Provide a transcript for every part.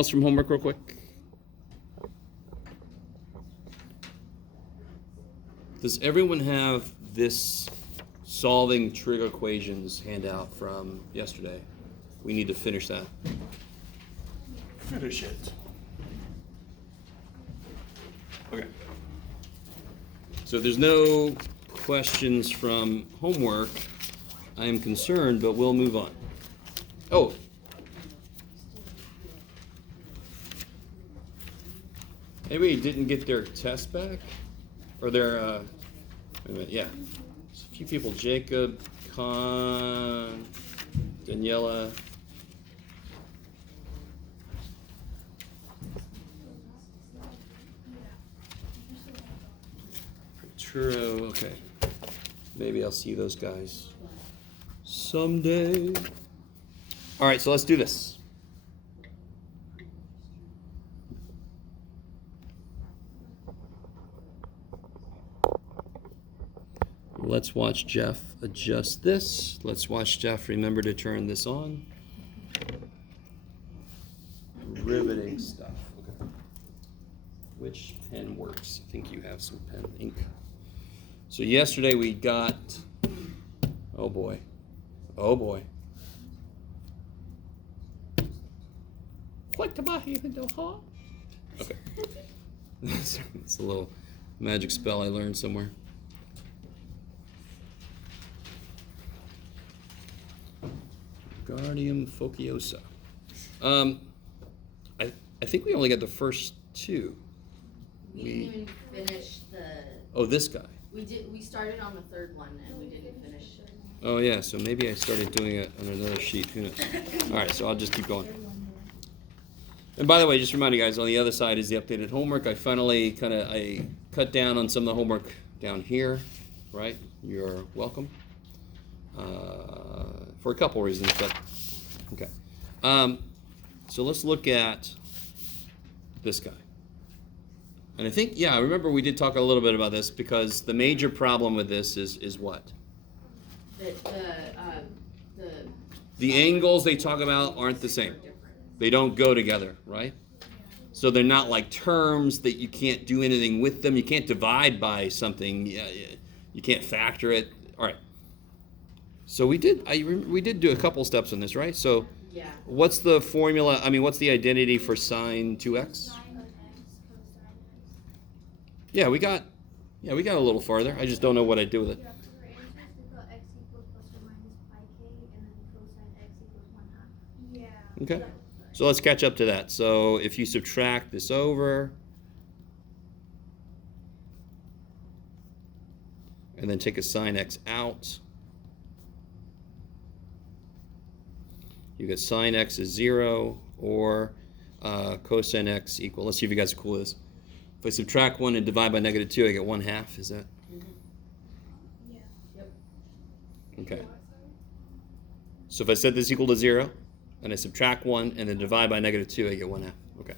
else from homework real quick? Does everyone have this solving trig equations handout from yesterday? We need to finish that. Finish it. Okay. So if there's no questions from homework, I am concerned, but we'll move on. Oh. Anybody didn't get their test back? Or their, wait a minute, yeah. There's a few people, Jacob, Con, Daniela. True, okay. Maybe I'll see those guys someday. All right, so let's do this. Let's watch Jeff adjust this. Let's watch Jeff remember to turn this on. Riveting stuff. Okay. Which pen works? I think you have some pen ink. So yesterday we got, oh boy. Okay. It's a little magic spell I learned somewhere. Guardium Fociosa. I think we only got the first two. We didn't even finish the. Oh, this guy. We started on the third one and we didn't finish. Oh yeah, so maybe I started doing it on another sheet. Who knows? All right, so I'll just keep going. And by the way, just remind you guys, on the other side is the updated homework. I finally I cut down on some of the homework down here, right? You're welcome. For a couple reasons, but okay. So let's look at this guy. And I think, yeah, I remember we did talk a little bit about this because the major problem with this is what? The angles they talk about aren't the same. They don't go together, right? So they're not like terms that you can't do anything with them. You can't divide by something. You can't factor it. All right. So we did do a couple steps on this, right? So Yeah. what's the formula? I mean, what's the identity for sine 2x? Yeah, we got a little farther. I just don't know what I'd do with it. Okay. So let's catch up to that. So if you subtract this over and then take a sine x out, you get sine x is 0 or cosine x equal. Let's see if you guys are cool with this. If I subtract 1 and divide by -2, I get 1/2. Is that? Yeah. Yep. Okay. So if I set this equal to 0, and I subtract 1 and then divide by -2, I get 1/2. Okay.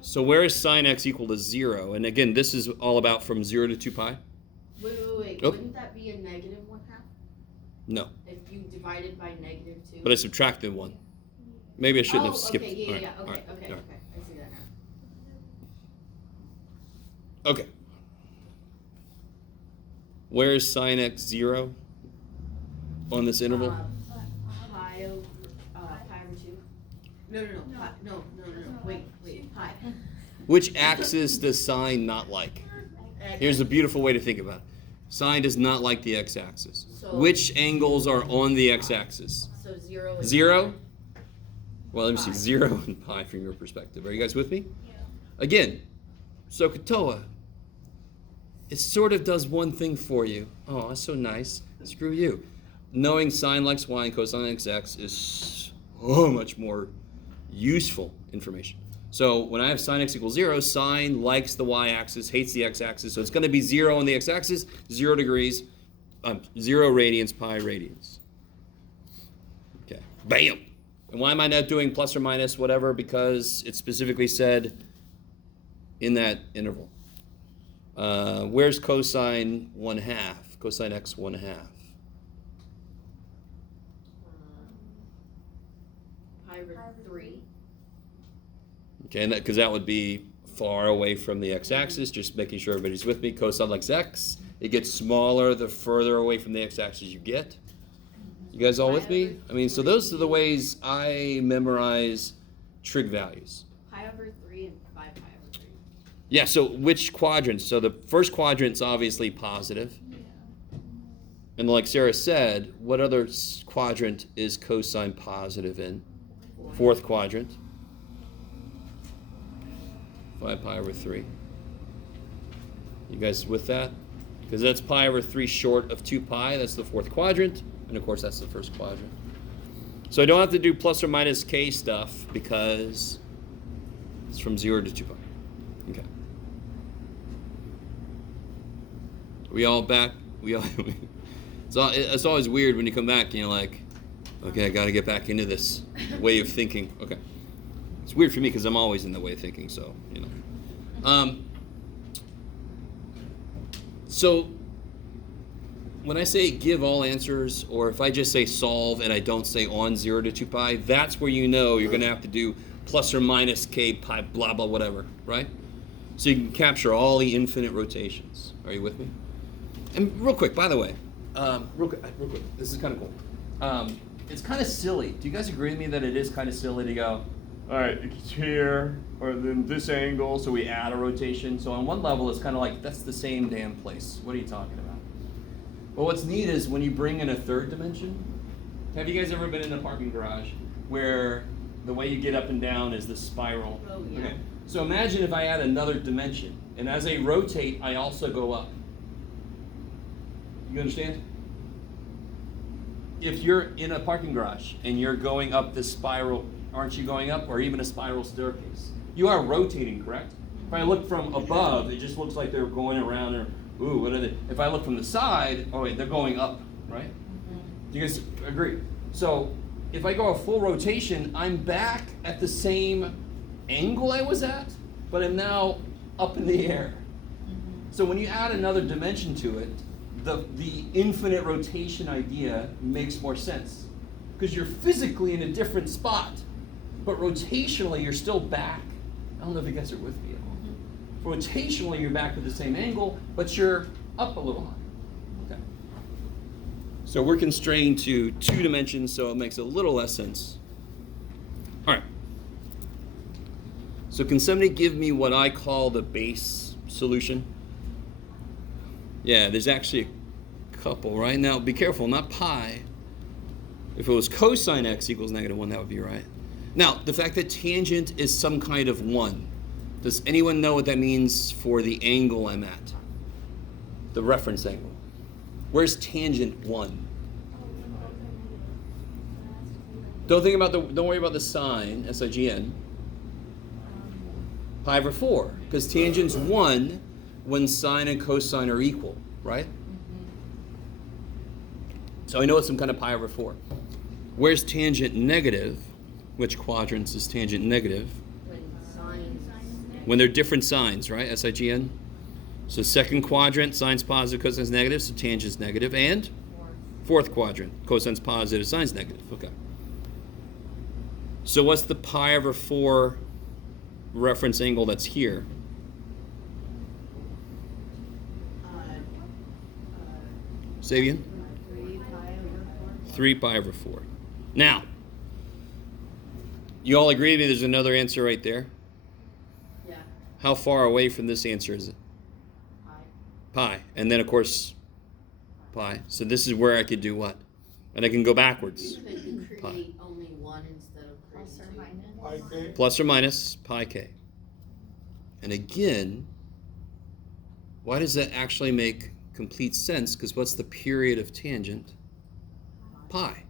So where is sine x equal to 0? And again, this is all about from 0 to 2 pi. Wait. Oh. Wouldn't that be a negative 1/2? No. If you divided by -2. But I subtracted 1. Maybe I shouldn't have skipped. Okay, yeah. All right, Okay, all right, okay. all right. I see that now. Okay. Where is sine x 0 on this interval? Pi over 2. No. Wait. Pi. Which axis does sine not like? Here's a beautiful way to think about it. Sine does not like the x-axis. So, Which angles are on the x-axis? So 0 is 0? Well, let me see. Pi. 0 and pi from your perspective. Are you guys with me? Yeah. Again, SOHCAHTOA. It sort of does one thing for you. Oh, that's so nice. Screw you. Knowing sine x y and cosine x is so much more useful information. So when I have sine x equals 0, sine likes the y-axis, hates the x-axis. So it's going to be 0 on the x-axis, 0 degrees, 0 radians, pi radians. Okay, bam. And why am I not doing plus or minus whatever? Because it specifically said in that interval. Where's cosine 1/2? Cosine x 1/2. pi over 3. Okay, and because that would be far away from the x-axis, just making sure everybody's with me. Cosine x x, it gets smaller the further away from the x-axis you get. You guys all with me? I mean, so those are the ways I memorize trig values. Pi over 3 and 5 pi over 3. Yeah, so which quadrants? So the first quadrant's obviously positive. And like Sarah said, what other quadrant is cosine positive in? Fourth quadrant. 5 pi over 3. You guys with that? Because that's pi over 3 short of 2 pi. That's the fourth quadrant. And of course, that's the first quadrant. So I don't have to do plus or minus k stuff because it's from 0 to 2 pi. Okay. We all back? We all... It's always weird when you come back and you're like, okay, I got to get back into this way of thinking. Okay. It's weird for me because I'm always in the way of thinking, so, you know. So when I say give all answers, or if I just say solve and I don't say on 0 to 2 pi, that's where you know you're going to have to do plus or minus k pi blah, blah, whatever, right? So you can capture all the infinite rotations. Are you with me? And real quick, by the way, real quick, this is kind of cool. It's kind of silly. Do you guys agree with me that it is kind of silly to go, all right, it's here, or then this angle, so we add a rotation. So on one level, it's kind of like, that's the same damn place. What are you talking about? But what's neat is when you bring in a third dimension. Have you guys ever been in a parking garage where the way you get up and down is the spiral? Oh, yeah. Okay. So imagine if I add another dimension, and as I rotate, I also go up. You understand? If you're in a parking garage and you're going up this spiral, aren't you going up, or even a spiral staircase? You are rotating, correct? If I look from above, it just looks like they're going around, or ooh, what are they? If I look from the side, oh wait, they're going up, right? Do you guys agree? So if I go a full rotation, I'm back at the same angle I was at, but I'm now up in the air. So when you add another dimension to it, the infinite rotation idea makes more sense because you're physically in a different spot, but rotationally you're still back. I don't know if you guys are with me at all. Rotationally you're back to the same angle, but you're up a little high. Okay. So we're constrained to 2 dimensions, so it makes a little less sense. All right. So can somebody give me what I call the base solution? Yeah, there's actually a couple, right? Now, be careful, not pi. If it was cosine x equals -1, that would be right. Now, the fact that tangent is some kind of 1, does anyone know what that means for the angle I'm at? The reference angle. Where's tangent 1? Don't worry about the sign, S-I-G-N. Pi over 4, because tangent's 1 when sine and cosine are equal, right? So I know it's some kind of pi over 4. Where's tangent negative? Which quadrants is tangent negative? When they're different signs, right? S-I-G-N. So second quadrant, sine's positive, cosine's negative, so tangent's negative. And fourth quadrant, cosine's positive, sine's negative. Okay. So what's the pi over 4 reference angle that's here? Say again? 3 pi over 4. Now, you all agree with me there's another answer right there? Yeah. How far away from this answer is it? Pi. And then, of course, pi. So this is where I could do what? And I can go backwards. You could create only 1 instead of plus or minus. Pi k. Plus or minus pi k. And again, why does that actually make complete sense? Because what's the period of tangent? Pi.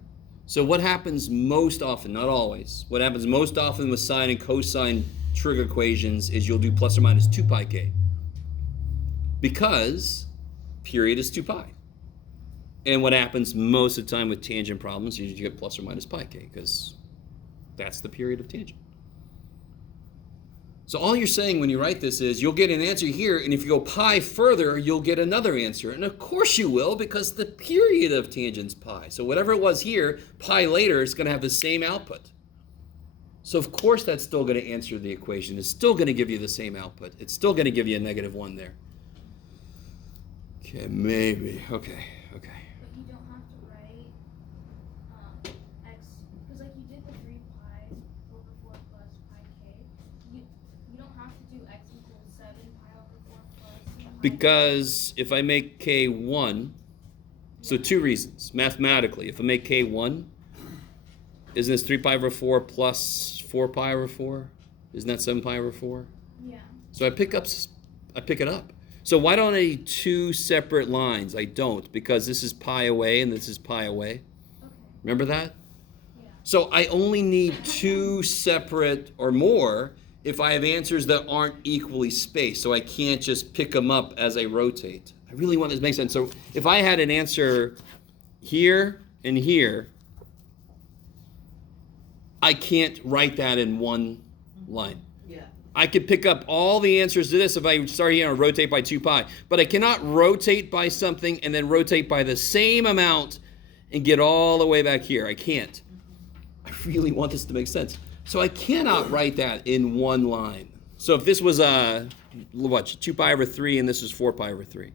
So what happens most often, not always, what happens most often with sine and cosine trig equations is you'll do plus or minus 2 pi k. Because period is 2 pi. And what happens most of the time with tangent problems is you get plus or minus pi k, because that's the period of tangent. So all you're saying when you write this is you'll get an answer here, and if you go pi further, you'll get another answer. And of course you will, because the period of tangent's pi. So whatever it was here, pi later is going to have the same output. So of course that's still going to answer the equation. It's still going to give you the same output. It's still going to give you a -1 there. Okay, maybe. Okay. But you don't have to write x, because like you did the 3 pi over 4 plus pi k. You don't have to do x equals 7 pi over 4 plus pi. Because if I make k 1, so 2 reasons. Mathematically, if I make k 1, isn't this 3 pi over 4 plus 4 pi over 4? Isn't that 7 pi over 4? Yeah. So I pick it up. So why don't I do 2 separate lines? I don't, because this is pi away and this is pi away. Okay. Remember that? Yeah. So I only need 2 separate or more if I have answers that aren't equally spaced. So I can't just pick them up as I rotate. I really want this to make sense. So if I had an answer here and here, I can't write that in one line. Yeah. I could pick up all the answers to this if I start here and rotate by 2 pi. But I cannot rotate by something and then rotate by the same amount and get all the way back here. I can't. I really want this to make sense. So I cannot write that in one line. So if this was 2 pi over 3 and this is 4 pi over 3.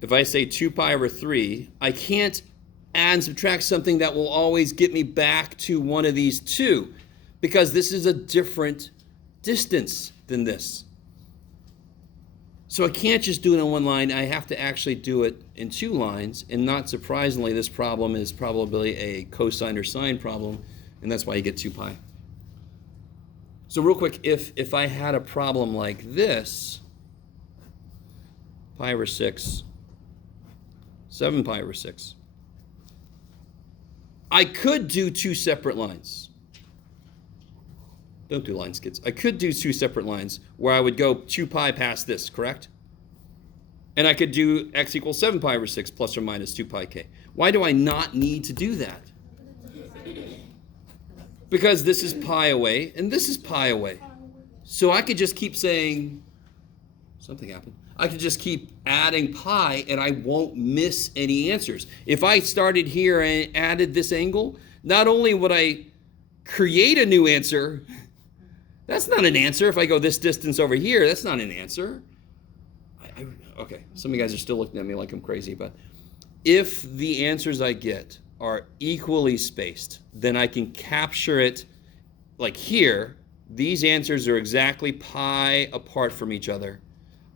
If I say 2 pi over 3, I can't add and subtract something that will always get me back to one of these two, because this is a different distance than this. So I can't just do it in one line. I have to actually do it in 2 lines. And not surprisingly, this problem is probably a cosine or sine problem, and that's why you get 2 pi. So real quick, if I had a problem like this, pi over 6, 7 pi over 6, I could do 2 separate lines. Don't do lines, kids. I could do 2 separate lines where I would go 2 pi past this, correct? And I could do x equals 7 pi over 6 plus or minus 2 pi k. Why do I not need to do that? Because this is pi away and this is pi away. So I could just keep saying, something happened. I could just keep adding pi and I won't miss any answers. If I started here and added this angle, not only would I create a new answer, that's not an answer. If I go this distance over here, that's not an answer. Okay, some of you guys are still looking at me like I'm crazy, but if the answers I get are equally spaced, then I can capture it like here. These answers are exactly pi apart from each other.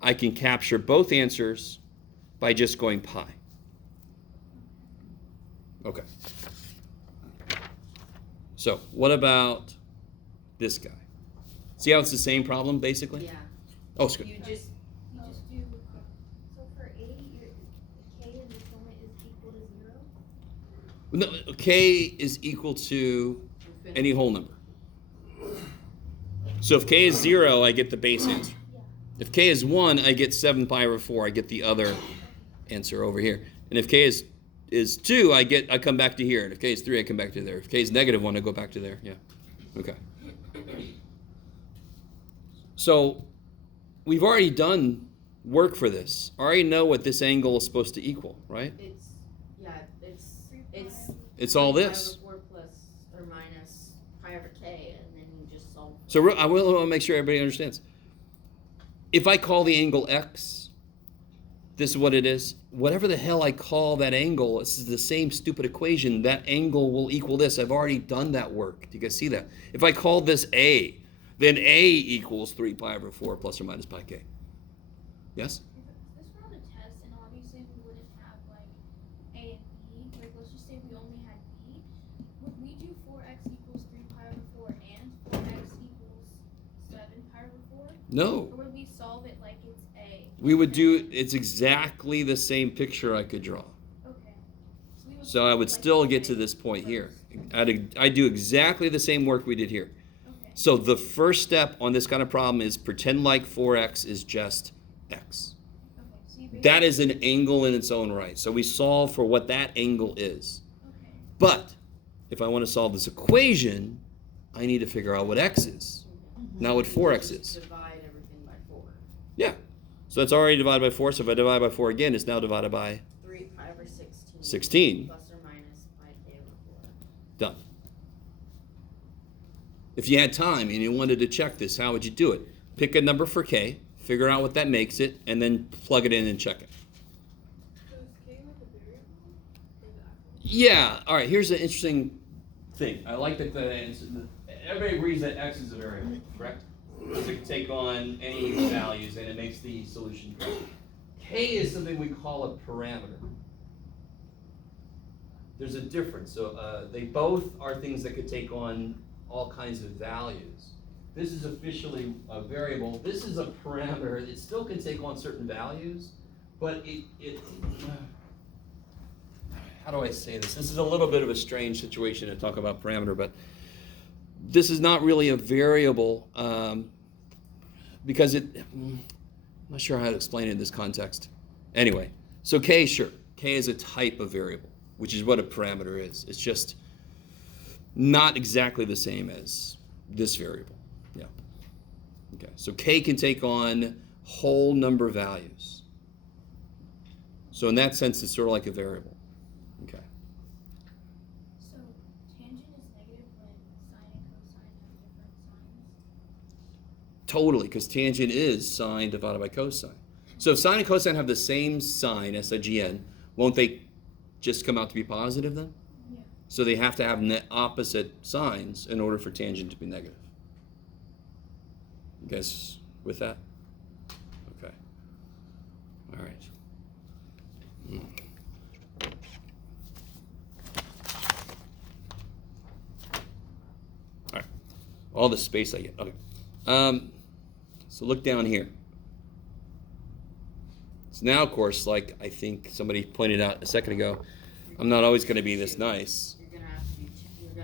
I can capture both answers by just going pi. Okay. So what about this guy? See how it's the same problem, basically? Yeah. Oh, it's good. You just do, so for A, your k in this moment is equal to 0? No, k is equal to any whole number. So if k is 0, I get the base answer. Yeah. If k is 1, I get 7 pi over 4. I get the other answer over here. And if k is 2, I come back to here. And if k is 3, I come back to there. If k is -1, I go back to there. Yeah. Okay. So we've already done work for this. I already know what this angle is supposed to equal, right? It's all this. Pi over 4 plus or minus pi over k, and then you just solve. So I want to make sure everybody understands. If I call the angle x, this is what it is. Whatever the hell I call that angle, this is the same stupid equation. That angle will equal this. I've already done that work. Do you guys see that? If I call this a, then a equals 3 pi over 4 plus or minus pi k. Yes? If this were on a test, and obviously we wouldn't have like A and B, like let's just say we only had B, would we do 4x equals 3 pi over 4 and 4x equals 7 pi over 4? No. Or would we solve it like it's A? We would do, it's exactly the same picture I could draw. Okay. So I would still get to this point here. I'd do exactly the same work we did here. Okay. So the first step on this kind of problem is pretend like 4x is just x. Okay. So you That is an angle in its own right. So we solve for what that angle is. Okay. But if I want to solve this equation, I need to figure out what x is, not what 4x is. Divide everything by 4. Yeah. So that's already divided by 4. So if I divide by 4 again, it's now divided by 3 pi over 16. 16. Plus or minus pi k over 4. Done. If you had time and you wanted to check this, how would you do it? Pick a number for k, figure out what that makes it, and then plug it in and check it. Yeah, all right, here's an interesting thing. I like that everybody agrees that x is a variable, correct? Because it can take on any values and it makes the solution correct. K is something we call a parameter. There's a difference. So they both are things that could take on all kinds of values. This is officially a variable. This is a parameter. It still can take on certain values, but how do I say this? This is a little bit of a strange situation to talk about parameter, but this is not really a variable because I'm not sure how to explain it in this context. Anyway, so K, sure. K is a type of variable, which is what a parameter is. It's just not exactly the same as this variable. Yeah. Okay, so K can take on whole number values. So in that sense, it's sort of like a variable. Okay. So tangent is negative when sine and cosine have different signs? Totally, because tangent is sine divided by cosine. So if sine and cosine have the same sign, SIGN, won't they just come out to be positive then? Yeah. So they have to have opposite signs in order for tangent to be negative. You guys with that? Okay. All right. All right. All the space I get. Okay. So look down here. So now, of course, like I think somebody pointed out a second ago, I'm not always going to be this nice. You're gonna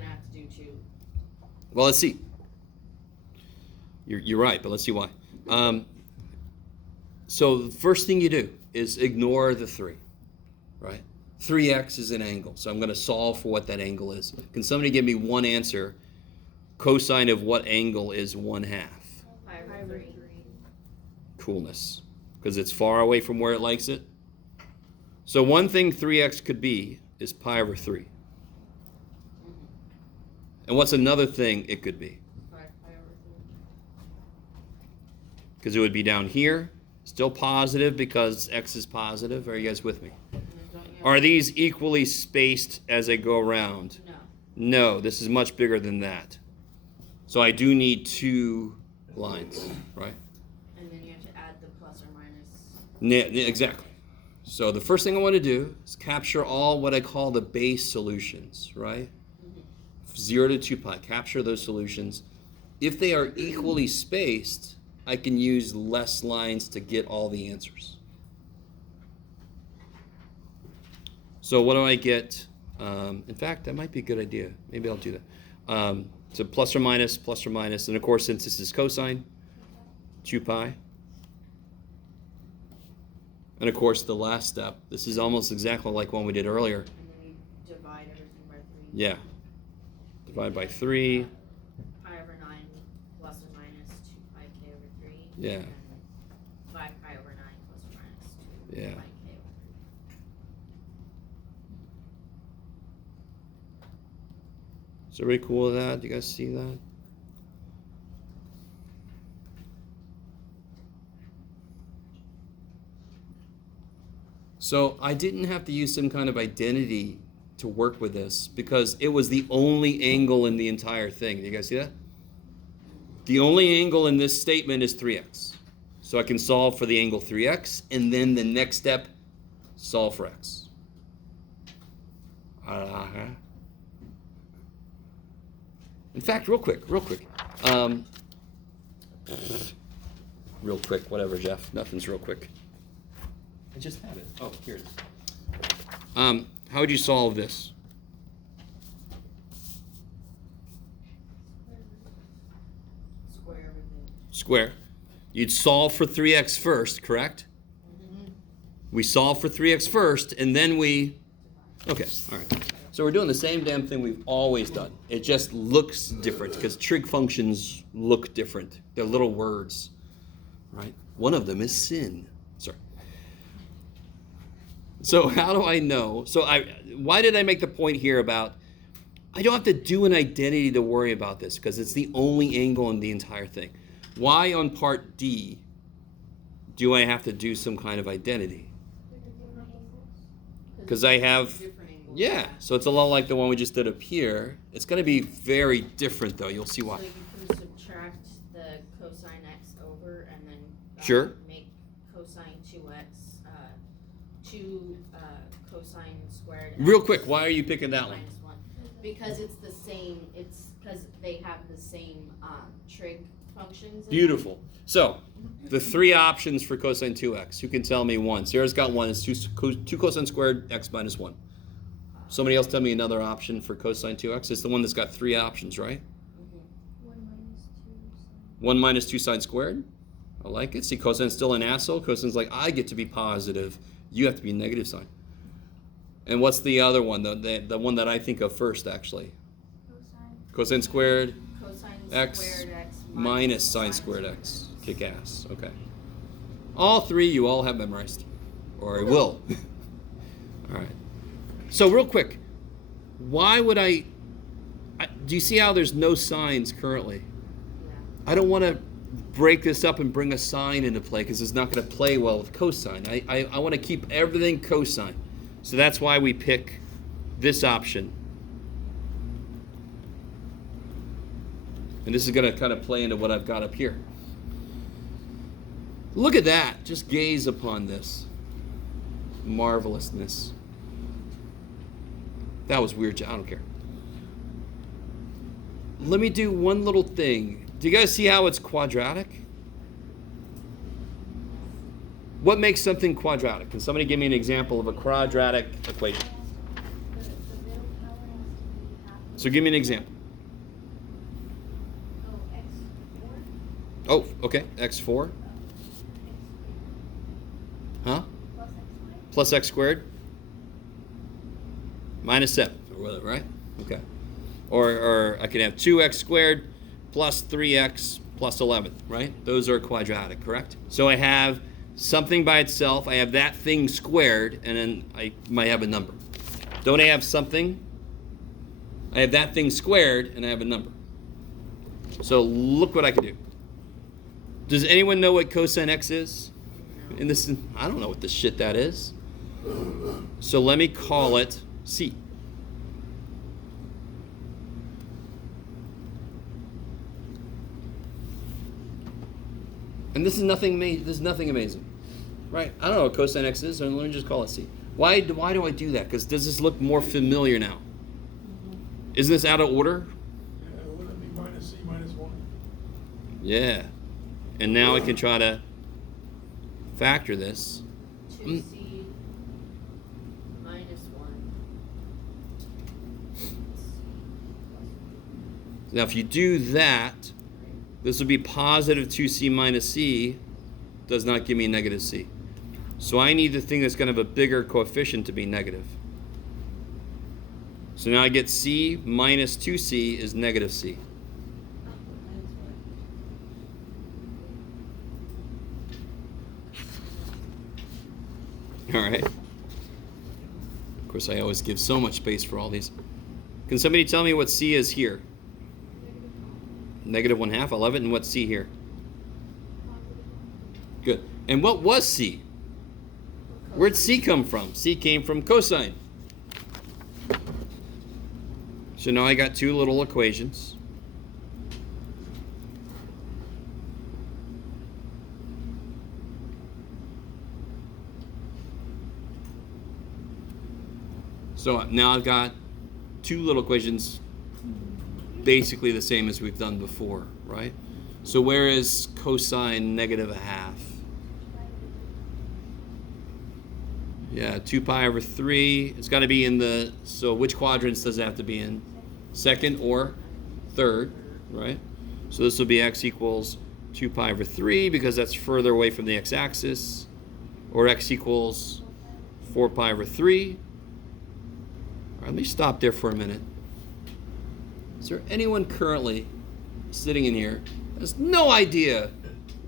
have to do two. Well, let's see. You're right, but let's see why. So the first thing you do is ignore the 3, right? 3x is an angle, so I'm going to solve for what that angle is. Can somebody give me one answer? Cosine of what angle is 1/2? Pi over 3. Coolness, because it's far away from where it likes it. So one thing 3x could be is pi over 3. And what's another thing it could be? 5 pi over 3. Because it would be down here, still positive because x is positive. Are you guys with me? Are these equally spaced as they go around? No. No, this is much bigger than that. So I do need 2 lines, right? And then you have to add the plus or minus. Exactly. So the first thing I want to do is capture all what I call the base solutions, right? 0 to 2 pi. Capture those solutions. If they are equally spaced, I can use less lines to get all the answers. So what do I get? In fact, that might be a good idea. Maybe I'll do that. So plus or minus, and of course, since this is cosine, 2 pi. And of course, the last step, this is almost exactly like one we did earlier. And then you divide everything by 3. Yeah. Divide by 3. Pi over 9 plus or minus 2 pi k over 3. Yeah. And 5 pi over 9 plus or minus 2 Yeah. pi k over 3. Is everybody cool with that? Do you guys see that? So I didn't have to use some kind of identity to work with this because it was the only angle in the entire thing. Do you guys see that? The only angle in this statement is 3x. So I can solve for the angle 3x, and then the next step, solve for x. In fact, real quick. Real quick, whatever, Jeff. Nothing's real quick. I just had it. Oh, here it is. How would you solve this? Square everything. Square. You'd solve for 3x first, correct? Mm-hmm. We solve for 3x first, and then we... Okay, all right. So we're doing the same damn thing we've always done. It just looks different, because trig functions look different. They're little words, right? One of them is sin. Sorry. So how do I know? Why did I make the point here about I don't have to do an identity to worry about this because it's the only angle in the entire thing. Why on part D do I have to do some kind of identity? Because I have, Different angles. yeah, so it's a lot like the one we just did up here. It's going to be very different though. You'll see why. So you can subtract the cosine x over and then Sure. make cosine 2x 2 cosine squared. Real x quick, why are you picking that one? minus 1. Because it's the same. It's because they have the same trig functions. in Beautiful. So, the three options for cosine 2x. Who can tell me one? Sarah's got one. It's 2 cosine squared x minus 1. Somebody else tell me another option for cosine 2x. It's the one that's got three options, right? them. 1 minus 2 sine. 1 minus 2 sine squared. I like it. See, cosine's still an asshole. Cosine's like, I get to be positive. You have to be negative sign. And what's the other one? The one that I think of first, actually. Cosine. Cosine squared Cosine X squared x minus sine squared x. Kick ass. Okay. All three you all have memorized. Or I will. All right. So real quick, why would I do you see how there's no signs currently? Yeah. I don't want to break this up and bring a sine into play because it's not going to play well with cosine. I want to keep everything cosine. So that's why we pick this option. And this is going to kind of play into what I've got up here. Look at that. Just gaze upon this marvelousness. That was weird. I don't care. Let me do one little thing. Do you guys see how it's quadratic? What makes something quadratic? Can somebody give me an example of a quadratic equation? The middle power has to be half. So give me an example. Oh, x4. Oh, okay. x4. Huh? Plus x squared. Plus x squared. Minus 7. Or whatever, right? Okay. Or I could have 2x squared plus 3x plus 11, right? Those are quadratic, correct? So I have something by itself. I have that thing squared, and then I might have a number. Don't I have something? I have that thing squared, and I have a number. So look what I can do. Does anyone know what cosine x is? In this, I don't know what the shit that is. So let me call it C. And this is nothing. This is nothing amazing, right? I don't know what cosine x is, so let me just call it C. Why do I do that? Because does this look more familiar now? Isn't this out of order? Yeah, wouldn't it be minus C minus 1? Yeah. And now I can try to factor this. 2c minus 1. Now, if you do that, this would be positive 2c minus c does not give me negative c. So I need the thing that's going to have a bigger coefficient to be negative. So now I get c minus 2c is negative c. All right. Of course, I always give so much space for all these. Can somebody tell me what c is here? Negative 1/2. I love it. And what's c here? Good. And what was c? Where'd c come from? C came from cosine. So now I got two little equations. So now I've got two little equations basically the same as we've done before, right? So where is cosine negative 1/2? Yeah, 2 pi over 3. It's got to be in the, so which quadrants does it have to be in? Second or third, right? So this will be x equals 2 pi over 3 because that's further away from the x-axis. Or x equals 4 pi over 3. All right, let me stop there for a minute. Is there anyone currently sitting in here that has no idea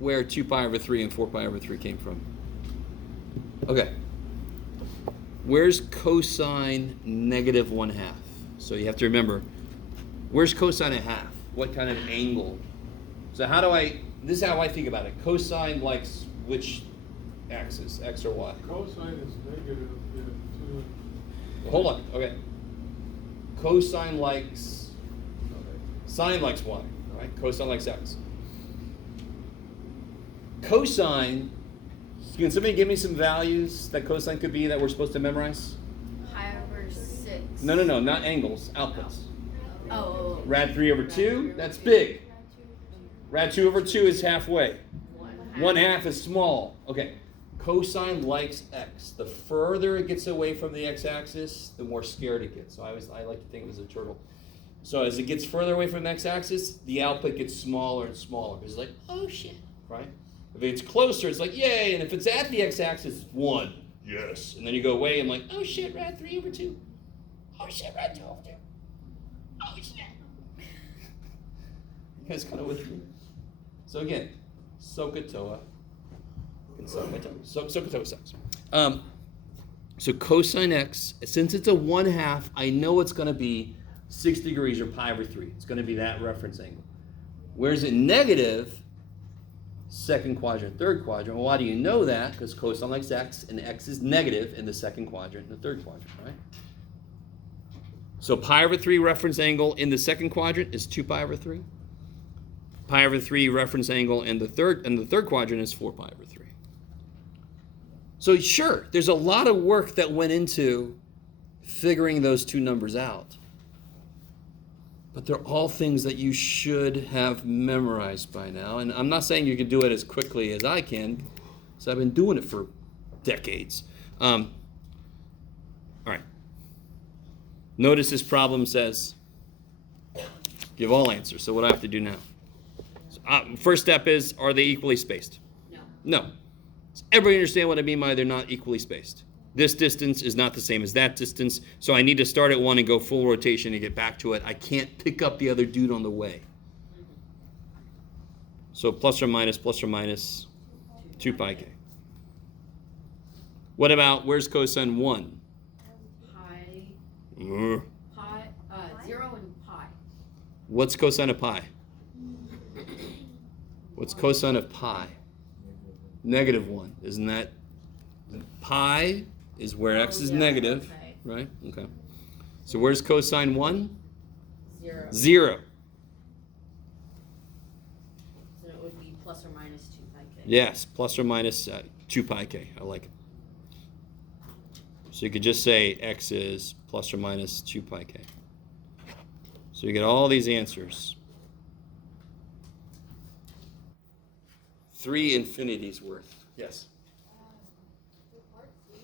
where 2 pi over 3 and 4 pi over 3 came from? Okay. Where's cosine negative 1/2? So you have to remember, Where's cosine of half? What kind of angle? So this is how I think about it. Cosine likes which axis, x or y? Cosine is negative if Hold on, okay. Cosine likes, sine likes y, right? Cosine likes x. Cosine, can somebody give me some values that cosine could be that we're supposed to memorize? Pi over 6. No, not angles, outputs. Oh. Rad 3 over 2, that's big. Rad 2 over 2 is halfway. 1/2 is small. Okay. Cosine likes x. The further it gets away from the x-axis, the more scared it gets. So I like to think of it as a turtle. So as it gets further away from the x-axis, the output gets smaller and smaller. It's like, oh shit, right? If it's closer, it's like, yay. And if it's at the x-axis, it's 1. Yes. And then you go away and like, oh shit, rad 3 over 2. Oh shit, rad 2 over 2. Oh shit. You guys kind of with me? So again, SOHCAHTOA. SOHCAHTOA sucks. So cosine x, since it's a 1/2, I know it's going to be 6 degrees or pi over 3. It's going to be that reference angle. Whereas it negative, second quadrant, third quadrant. Well, why do you know that? Because cosine likes x, and x is negative in the second quadrant and the third quadrant, right? So pi over 3 reference angle in the second quadrant is 2 pi over 3. Pi over 3 reference angle in the third quadrant is 4 pi over 3. So sure, there's a lot of work that went into figuring those two numbers out. But they're all things that you should have memorized by now. And I'm not saying you can do it as quickly as I can, because I've been doing it for decades. All right. Notice this problem says, give all answers. So what do I have to do now? So, first step is, are they equally spaced? No. Does everybody understand what I mean by they're not equally spaced? This distance is not the same as that distance, so I need to start at 1 and go full rotation and get back to it. I can't pick up the other dude on the way. So plus or minus 2 pi k. What about, where's cosine 1? Pi. Uh, 0 and pi. What's cosine of pi? What's cosine of pi? -1. Isn't that? Pi is where x is negative, okay. right? Okay. So where's cosine 1? 0. 0. So it would be plus or minus 2 pi k. Yes, plus or minus 2 pi k. I like it. So you could just say x is plus or minus 2 pi k. So you get all these answers. 3 infinities worth. Yes. For part C,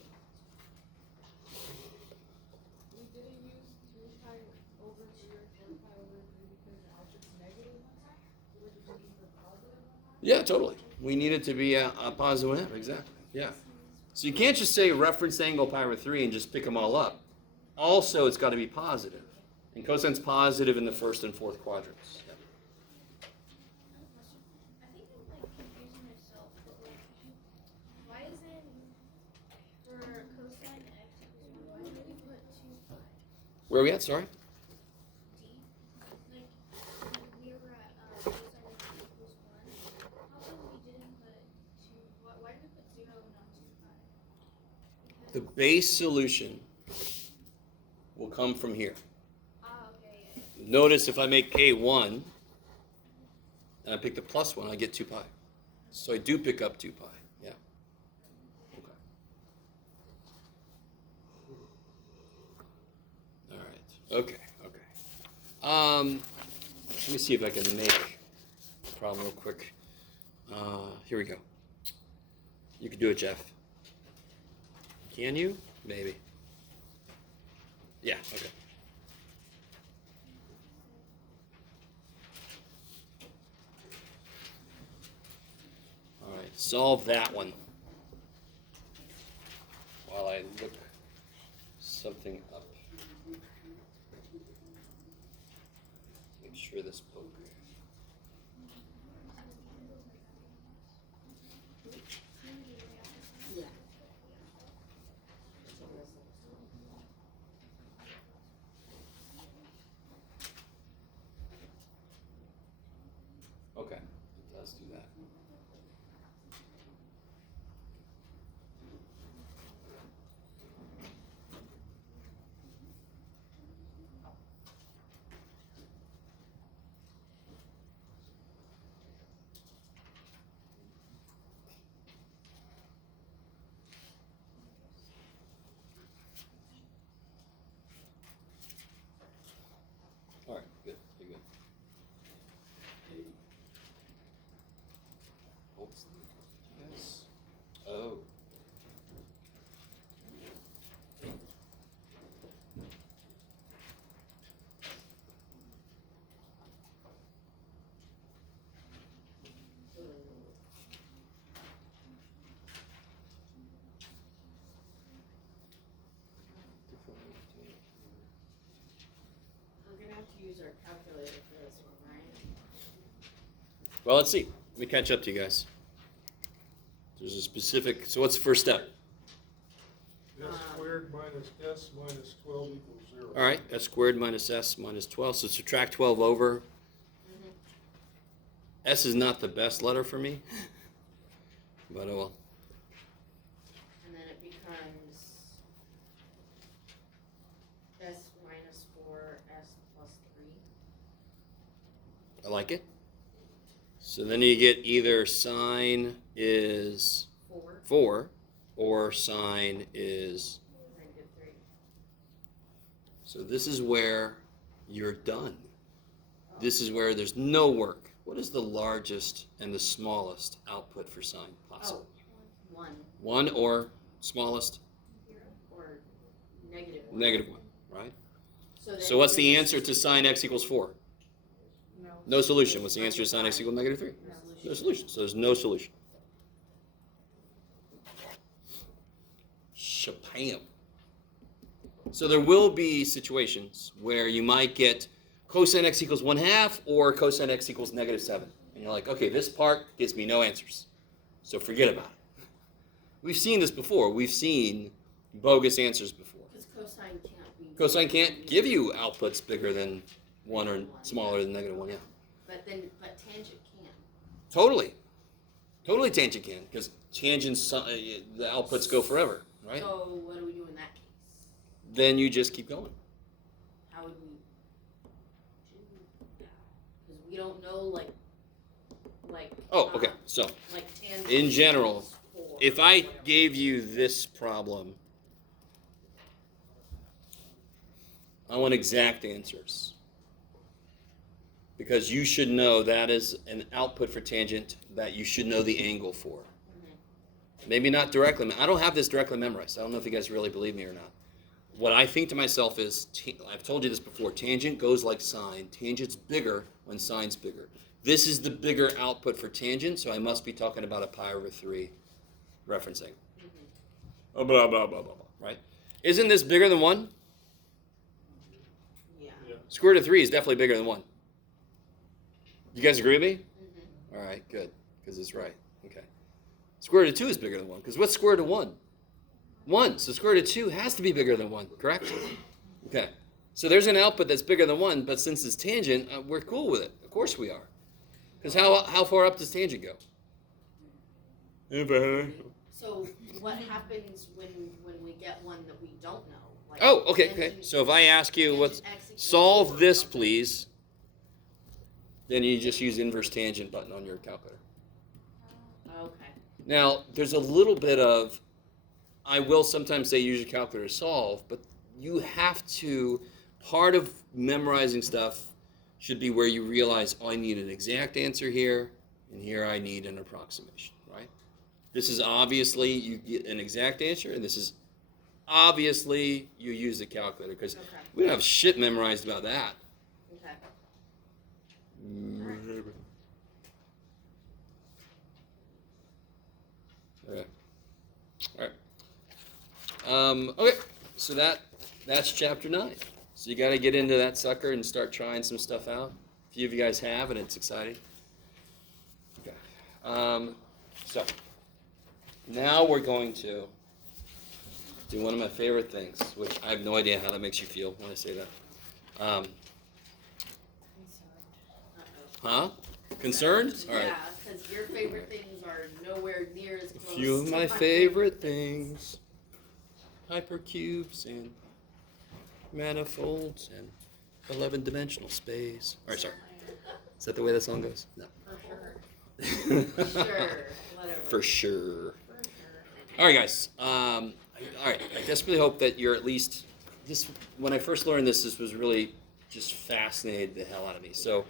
we didn't use 2 pi over 2 or 4 pi over 3 because the output's negative one time. Would it be for positive one time? Yeah, totally. We need it to be a positive one, exactly. Yeah. So you can't just say reference angle pi over 3 and just pick them all up. Also, it's got to be positive. And cosine's positive in the first and fourth quadrants. Yeah. I think I'm like confusing myself, but like, why isn't for cosine x equals 1, why did we put 2 pi? Where are we at? Sorry? D? Like, when we were at cosine x equals 1, how come we didn't put 2, why did we put 0 and not 2 pi? The base solution will come from here. Okay, yeah. Notice if I make k 1 and I pick the plus 1, I get 2 pi. So I do pick up 2 pi. Yeah. Okay. All right. Okay. Let me see if I can make the problem real quick. Here we go. You can do it, Jeff. Can you? Maybe. Yeah, okay. All right, solve that one while I look something up. Make sure this book. Yeah. use our calculator for this one, right? Well, let's see. Let me catch up to you guys. There's a specific. So what's the first step? S squared minus S minus 12 equals 0. All right, S squared minus S minus 12. So subtract 12 over. S is not the best letter for me, but oh well. And then it becomes S minus 4, S plus 3. I like it. So then you get either sine is 4 or sine is. -3. So this is where you're done. This is where there's no work. What is the largest and the smallest output for sine possible? Oh, 1 1 or smallest? or -1. -1, right? then So what's the this answer is- to sine x equals 4? No. No solution. What's the answer to sine x equals -3? No solution. No solution. So there's no solution. Shabam. So there will be situations where you might get cosine x equals 1/2 or cosine x equals -7. And you're like, okay, this part gives me no answers. So forget about it. We've seen this before. We've seen bogus answers before. Because cosine can't be. Cosine can't give you outputs bigger than 1 or smaller than -1, yeah. But tangent can. Totally. Totally tangent can, because tangents, the outputs go forever, right? So what do we do in that case? Then you just keep going. How would we do that? Because we don't know, like. Oh, okay. So, Like tangent. in general, equals 4, if I whatever. gave you this problem, I want exact answers. Because you should know that is an output for tangent that you should know the angle for. Maybe not directly. I don't have this directly memorized. I don't know if you guys really believe me or not. What I think to myself is, I've told you this before, tangent goes like sine. Tangent's bigger when sine's bigger. This is the bigger output for tangent, so I must be talking about a pi/3 referencing. Oh, blah, blah, blah, blah, blah, right? Isn't this bigger than 1? Yeah. Square root of 3 is definitely bigger than 1. You guys agree with me? Mm-hmm. All right, good, because it's right. Okay. Square root of 2 is bigger than 1, because what's square root of 1? 1. So square root of 2 has to be bigger than 1, correct? Okay. So there's an output that's bigger than 1, but since it's tangent, we're cool with it. Of course we are. Because how far up does tangent go? So what happens when we get one that we don't know? Like Oh, okay, okay. tangent- So if I ask you, tangent x equals solve 4 or this, something. please, then you just use inverse tangent button on your calculator. Okay. Now, there's a little bit of, I will sometimes say use your calculator to solve, but you have to, part of memorizing stuff should be where you realize, oh, I need an exact answer here, and here I need an approximation, right? This is obviously, you get an exact answer, and this is obviously, you use the calculator, because Okay. we don't have shit memorized about that. Okay. Okay. All right. Okay. So that's chapter 9. So you got to get into that sucker and start trying some stuff out. A few of you guys have, and it's exciting. Okay. So now we're going to do one of my favorite things, which I have no idea how that makes you feel when I say that. Huh? Concerned? All right. Yeah, because your favorite things are nowhere near as A close. few of to my favorite things. Hypercubes and manifolds and 11-dimensional space. All right, sorry. Is that the way that song goes? No. For sure. Whatever. For sure. For sure. All right, guys. All right. I desperately hope that you're at least this. When I first learned this was really just fascinated the hell out of me. So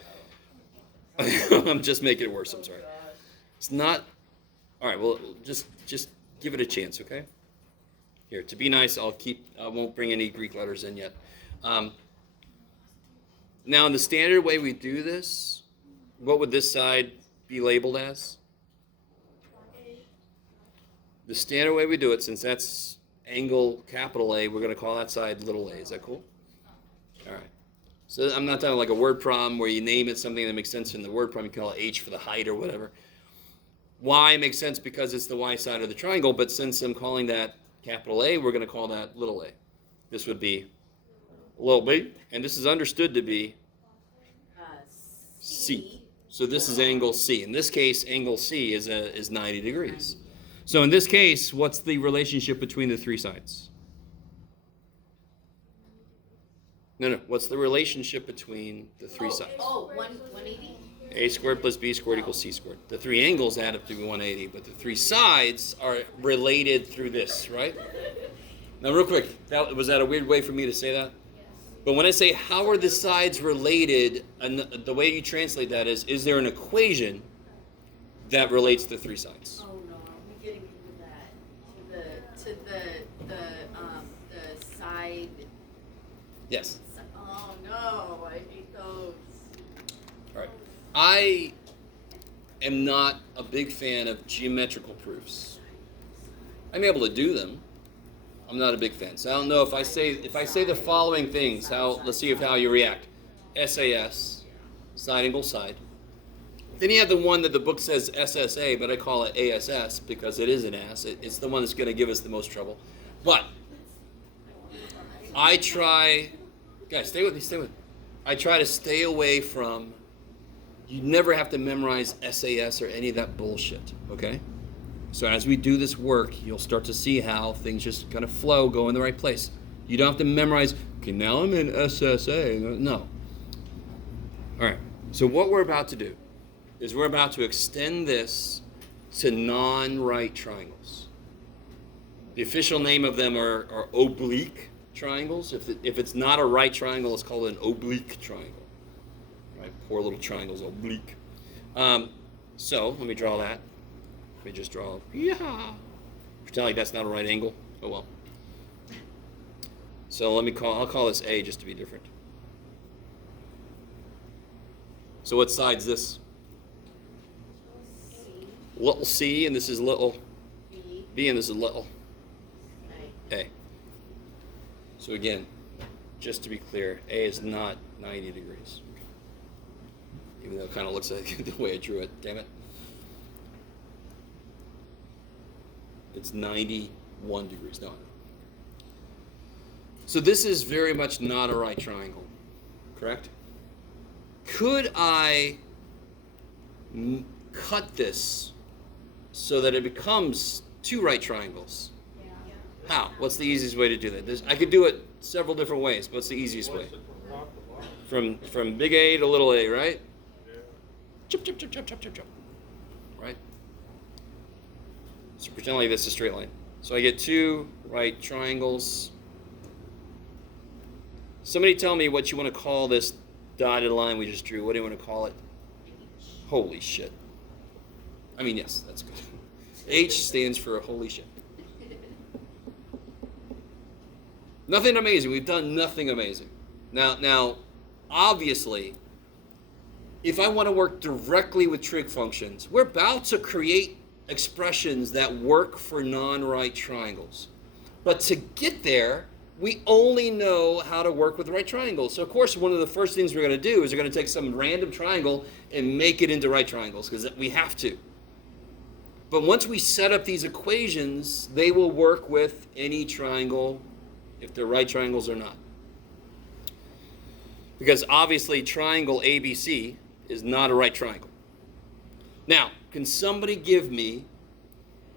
I'm just making it worse. I'm sorry. It's not. All right. Well, just give it a chance, okay? Here, to be nice, I won't bring any Greek letters in yet. Now, in the standard way we do this, what would this side be labeled as? The standard way we do it, since that's angle capital A, we're going to call that side little a. Is that cool? All right. So I'm not talking like a word problem where you name it something that makes sense in the word problem. You call it H for the height or whatever. Y makes sense because it's the y side of the triangle, but since I'm calling that capital A, we're going to call that little a. This would be little b, and this is understood to be C. So this is angle C. In this case, angle C is 90 degrees. So in this case, what's the relationship between the three sides? No. What's the relationship between the three sides? 180? A squared plus B squared equals C squared. The three angles add up to 180, but the three sides are related through this, right? Now, real quick, was that a weird way for me to say that? Yes. But when I say how are the sides related, and the way you translate that is there an equation that relates the three sides? Oh no, are we getting into that? To the side. Yes. Oh no, I hate those. All right. I am not a big fan of geometrical proofs. I'm able to do them. I'm not a big fan. So I don't know if I say the following things, let's see how you react. SAS, side angle side. Then you have the one that the book says SSA, but I call it ASS because it is an ass. It's the one that's going to give us the most trouble. But I try, guys, stay with me. I try to stay away from, you never have to memorize SAS or any of that bullshit, okay? So as we do this work, you'll start to see how things just kind of flow, go in the right place. You don't have to memorize, okay, now I'm in SSA. No. All right, so what we're about to do is we're about to extend this to non-right triangles. The official name of them are oblique triangles. If it's not a right triangle, it's called an oblique triangle. Right? Poor little triangles, oblique. So let me draw that. Let me just draw. Yeah. Pretend like that's not a right angle. Oh well. So I'll call this A just to be different. So what side's this? Little C, and this is little B, and this is little A. So again, just to be clear, A is not 90 degrees. Even though it kind of looks like the way I drew it, damn it. It's 91 degrees. No. So this is very much not a right triangle, correct? Could I cut this so that it becomes two right triangles? Yeah. How? What's the easiest way to do that? I could do it several different ways. What's the easiest way? From big A to little a, right? Yeah. Chop, chop, chop, chop, chop, chop, chop. Right? So pretend like this is a straight line. So I get two right triangles. Somebody tell me what you want to call this dotted line we just drew. What do you want to call it? Holy shit. I mean, yes, that's good. H stands for holy shit. Nothing amazing. We've done nothing amazing. Now, obviously, if I want to work directly with trig functions, we're about to create expressions that work for non-right triangles. But to get there, we only know how to work with right triangles. So, of course, one of the first things we're going to do is we're going to take some random triangle and make it into right triangles, because we have to. But once we set up these equations, they will work with any triangle, if they're right triangles or not. Because obviously triangle ABC is not a right triangle. Now, can somebody give me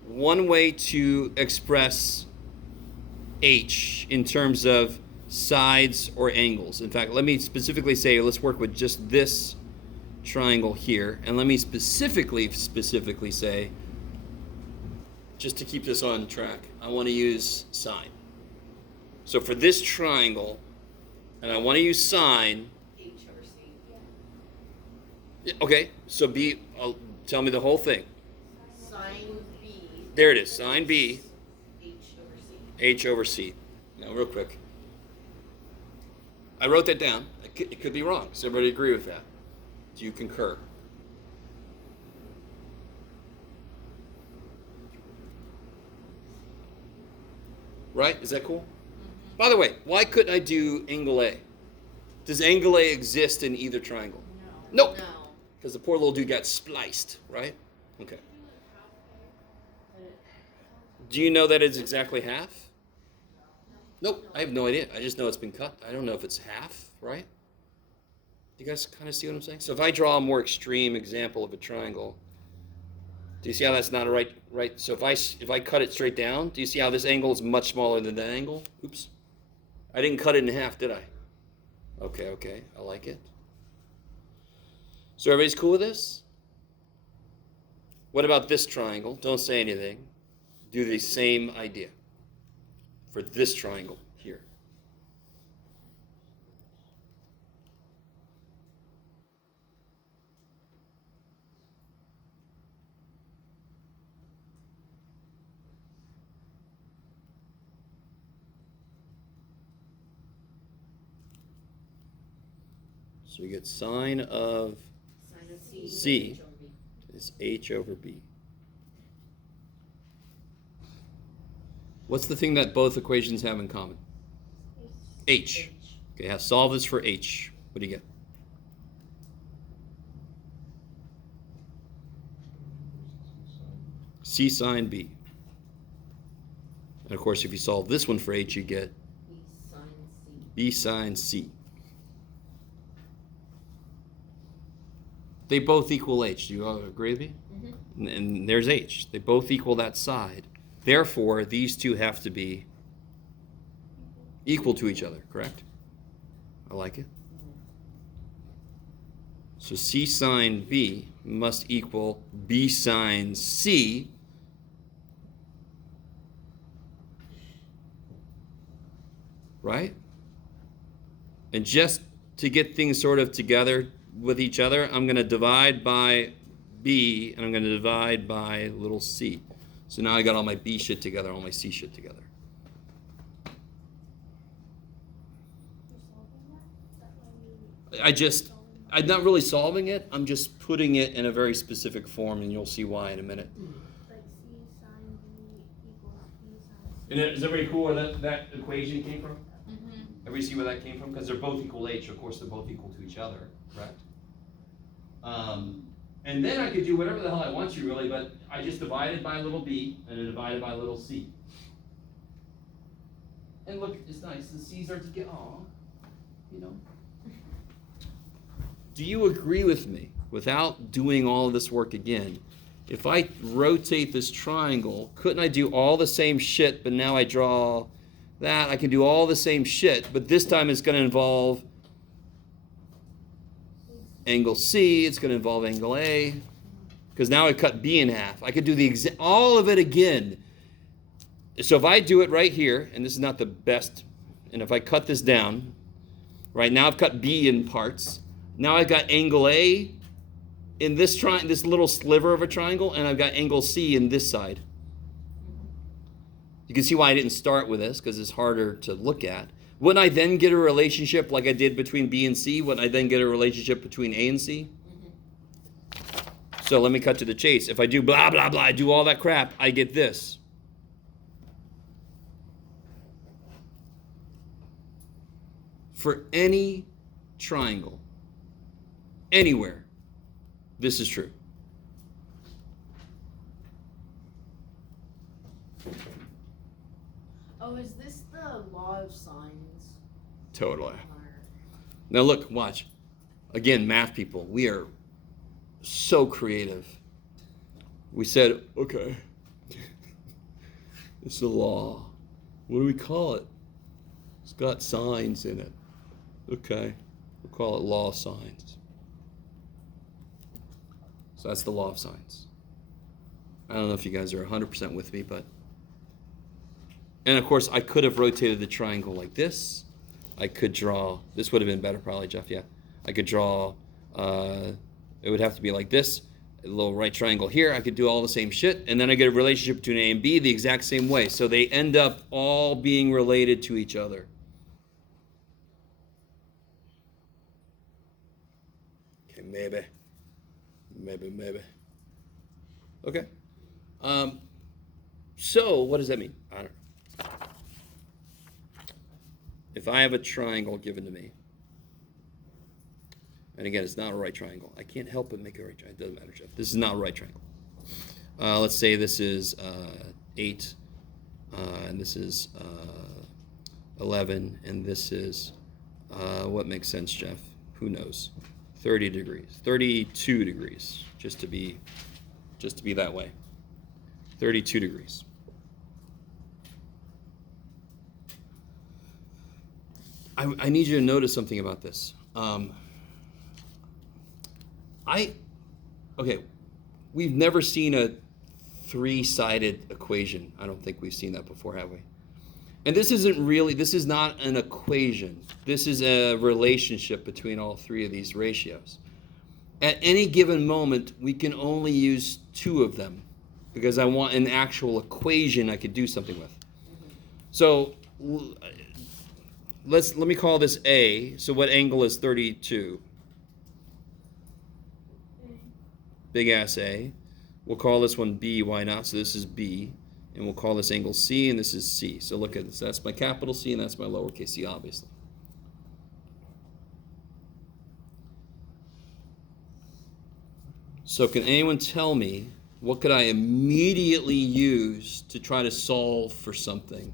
one way to express H in terms of sides or angles? In fact, let me specifically say, let's work with just this triangle here. And let me specifically say, just to keep this on track, I want to use sine. So for this triangle, and I want to use sine. H over C. Yeah, okay, so tell me the whole thing. Sine B. There it is, sine B. H over C. H over C. Now, real quick. I wrote that down. It could be wrong. Does everybody agree with that? Do you concur? Right? Is that cool? By the way, why couldn't I do angle A? Does angle A exist in either triangle? No. Nope. Because the poor little dude got spliced, right? Okay. Do you know that it's exactly half? Nope, I have no idea. I just know it's been cut. I don't know if it's half, right? You guys kind of see what I'm saying? So if I draw a more extreme example of a triangle, do you see how that's not a right? So if I cut it straight down, do you see how this angle is much smaller than that angle? Oops. I didn't cut it in half, did I? Okay, I like it. So everybody's cool with this? What about this triangle? Don't say anything. Do the same idea for this triangle here. So you get sine of C is H over B. What's the thing that both equations have in common? H. Okay, solve this for H. What do you get? C sine B. And of course, if you solve this one for H, you get B sine C. They both equal H. Do you all agree with me? Mm-hmm. And there's H. They both equal that side. Therefore, these two have to be equal to each other, correct? I like it. So C sine B must equal B sine C. Right? And just to get things sort of together with each other, I'm going to divide by B, and I'm going to divide by little c. So now I got all my B shit together, all my C shit together. I'm not really solving it, I'm just putting it in a very specific form, and you'll see why in a minute. Like C sine B equals B sine C. And is everybody cool where that equation came from? Everybody see where that came from? Because they're both equal H. Of course, they're both equal to each other, correct? And then I could do whatever the hell I want to, really, but I just divided by little b, and then divided by little c. And look, it's nice. The c's are together. Aw, you know. Do you agree with me, without doing all of this work again, if I rotate this triangle, couldn't I do all the same shit, but now I draw that? I can do all the same shit, but this time it's going to involve angle C, it's going to involve angle A, because now I cut B in half. I could do all of it again. So if I do it right here, and this is not the best, and if I cut this down, right now I've cut B in parts. Now I've got angle A in this little sliver of a triangle, and I've got angle C in this side. You can see why I didn't start with this, because it's harder to look at. Wouldn't I then get a relationship like I did between B and C? Wouldn't I then get a relationship between A and C? So let me cut to the chase. If I do blah, blah, blah, I do all that crap, I get this. For any triangle, anywhere, this is true. Oh, is this the law of signs? Totally. Now look, watch. Again, math people, we are so creative. We said, okay, it's a law. What do we call it? It's got signs in it. Okay, we'll call it law of signs. So that's the law of signs. I don't know if you guys are 100% with me, but... And of course, I could have rotated the triangle like this. I could draw, this would have been better probably, Jeff, yeah. I could draw, it would have to be like this, a little right triangle here. I could do all the same shit, and then I get a relationship between A and B the exact same way. So they end up all being related to each other. Okay, maybe. Okay. So what does that mean? I don't know. If I have a triangle given to me, And again, it's not a right triangle. I can't help but make a right triangle. It doesn't matter, Jeff. This is not a right triangle. Let's say this is 8, and this is 11, and this is, what makes sense, Jeff? Who knows? 30 degrees. 32 degrees, just to be that way. 32 degrees. I need you to notice something about this. Okay, we've never seen a 3-sided equation. I don't think we've seen that before, have we? And this is not an equation. This is a relationship between all 3 of these ratios. At any given moment, we can only use 2 of them because I want an actual equation I could do something with. So let me call this A. So what angle is 32? Big ass A. We'll call this one B, why not? So this is B. And we'll call this angle C, and this is C. So look at this. That's my capital C, and that's my lowercase c, obviously. So can anyone tell me what could I immediately use to try to solve for something?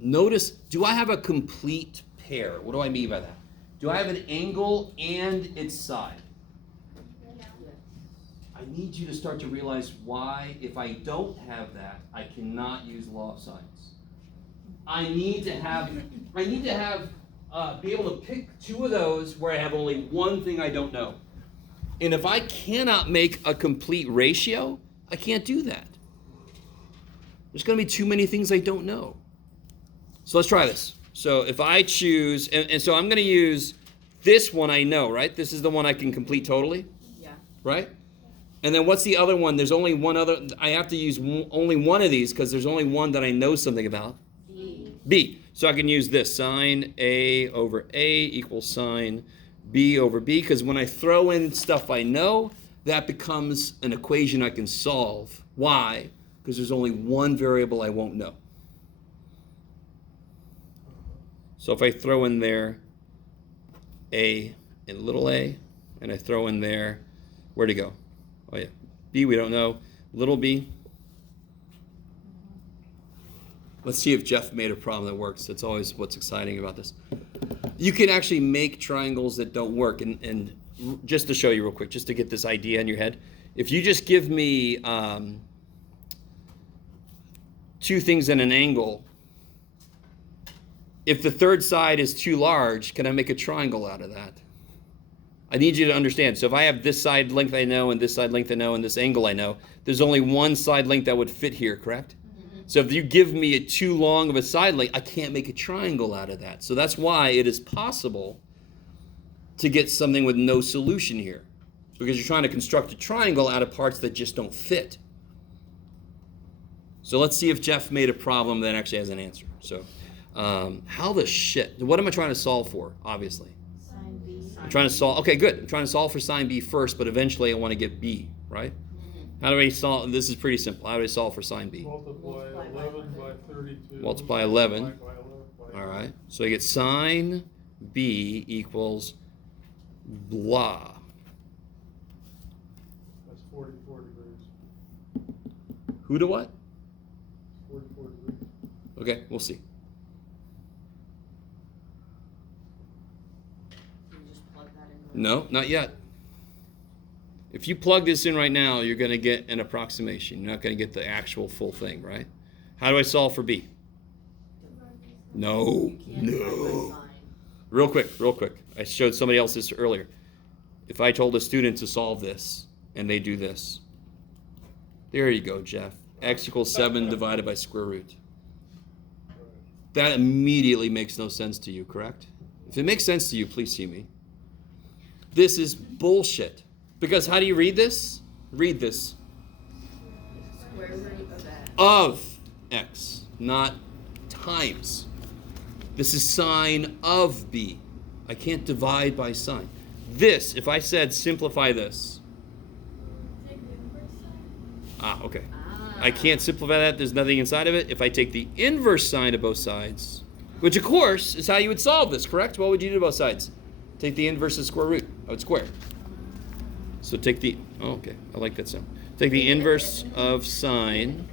Notice, do I have a complete pair? What do I mean by that? Do I have an angle and its side? I need you to start to realize why, if I don't have that, I cannot use law of science. I need to be able to pick 2 of those where I have only one thing I don't know. And if I cannot make a complete ratio, I can't do that. There's going to be too many things I don't know. So let's try this. So if I choose, and so I'm going to use this one I know, right? This is the one I can complete totally? Yeah. Right? And then what's the other one? There's only one other. I have to use only one of these because there's only one that I know something about. B. So I can use this. Sine A over A equals sine B over B. Because when I throw in stuff I know, that becomes an equation I can solve. Why? Because there's only one variable I won't know. So if I throw in there A and little a, and I throw in there, where'd it go? Oh yeah, B we don't know, little b. Let's see if Jeff made a problem that works. That's always what's exciting about this. You can actually make triangles that don't work, and just to show you real quick, just to get this idea in your head, if you just give me 2 things in an angle, if the third side is too large, can I make a triangle out of that? I need you to understand. So if I have this side length I know, and this side length I know, and this angle I know, there's only one side length that would fit here, correct? Mm-hmm. So if you give me a too long of a side length, I can't make a triangle out of that. So that's why it is possible to get something with no solution here, because you're trying to construct a triangle out of parts that just don't fit. So let's see if Jeff made a problem that actually has an answer. So how the shit? What am I trying to solve for, obviously? Sine B. I'm trying to solve, okay, good. I'm trying to solve for sine B first, but eventually I want to get B, right? Mm-hmm. How do I solve? This is pretty simple. How do I solve for sine B? Multiply 11 by 32. Multiply 11. By 11 by All right. So I get sine B equals blah. That's 44 degrees. Who to what? 44 degrees. Okay, we'll see. You just plug that in. No, not yet. If you plug this in right now, you're going to get an approximation. You're not going to get the actual full thing, right? How do I solve for B? No, You can't divide by no. sine. Real quick. I showed somebody else this earlier. If I told a student to solve this, and they do this. There you go, Jeff. X equals 7 divided by square root. That immediately makes no sense to you, correct? If it makes sense to you, please see me. This is bullshit. Because how do you read this? Read this. Square root of x. Of x, not times. This is sine of b. I can't divide by sine. This, if I said simplify this. Okay. I can't simplify that. There's nothing inside of it. If I take the inverse sine of both sides, which of course is how you would solve this, correct? What would you do to both sides? Take the inverse of square root. I would square. So take the, oh, okay, I like that sound. Take the inverse of sine.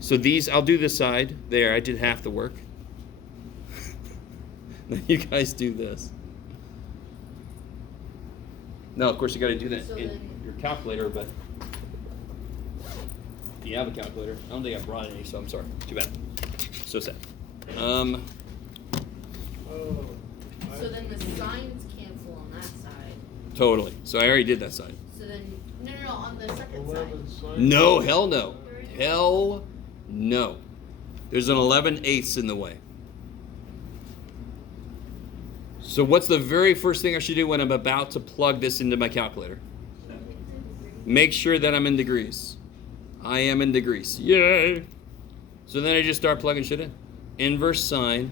So these, I'll do this side. There, I did half the work. Now you guys do this. Now, of course, you got to do that So in then- your calculator, but you have a calculator. I don't think I brought any, so I'm sorry. Too bad. So sad. Oh. So then the signs cancel on that side. Totally. So I already did that side. So then, no, on the second side. 11 sign. No, hell no. Hell no. There's an 11/8 in the way. So what's the very first thing I should do when I'm about to plug this into my calculator? Make sure that I'm in degrees. I am in degrees. Yay! So then I just start plugging shit in. Inverse sine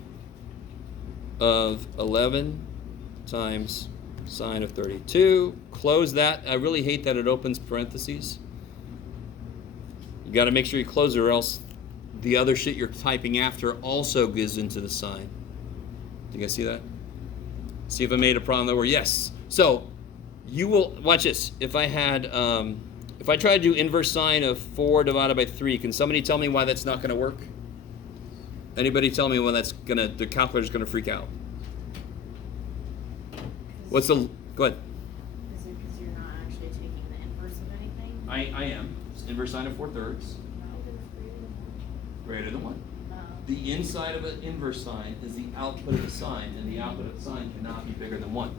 of 11 times sine of 32. Close that. I really hate that it opens parentheses. You got to make sure you close it, or else the other shit you're typing after also goes into the sine. Do you guys see that? See if I made a problem there. Yes. So you will watch this. If I had, if I try to do inverse sine of 4 divided by 3, can somebody tell me why that's not going to work? Anybody tell me when that's gonna, the calculator's gonna freak out? What's the? Go ahead. Is it because you're not actually taking the inverse of anything? I am. Inverse sine of 4/3. No, because it's Greater than 1. Oh. The inside of an inverse sine is the output of the sine, and the output of the sine cannot be bigger than 1.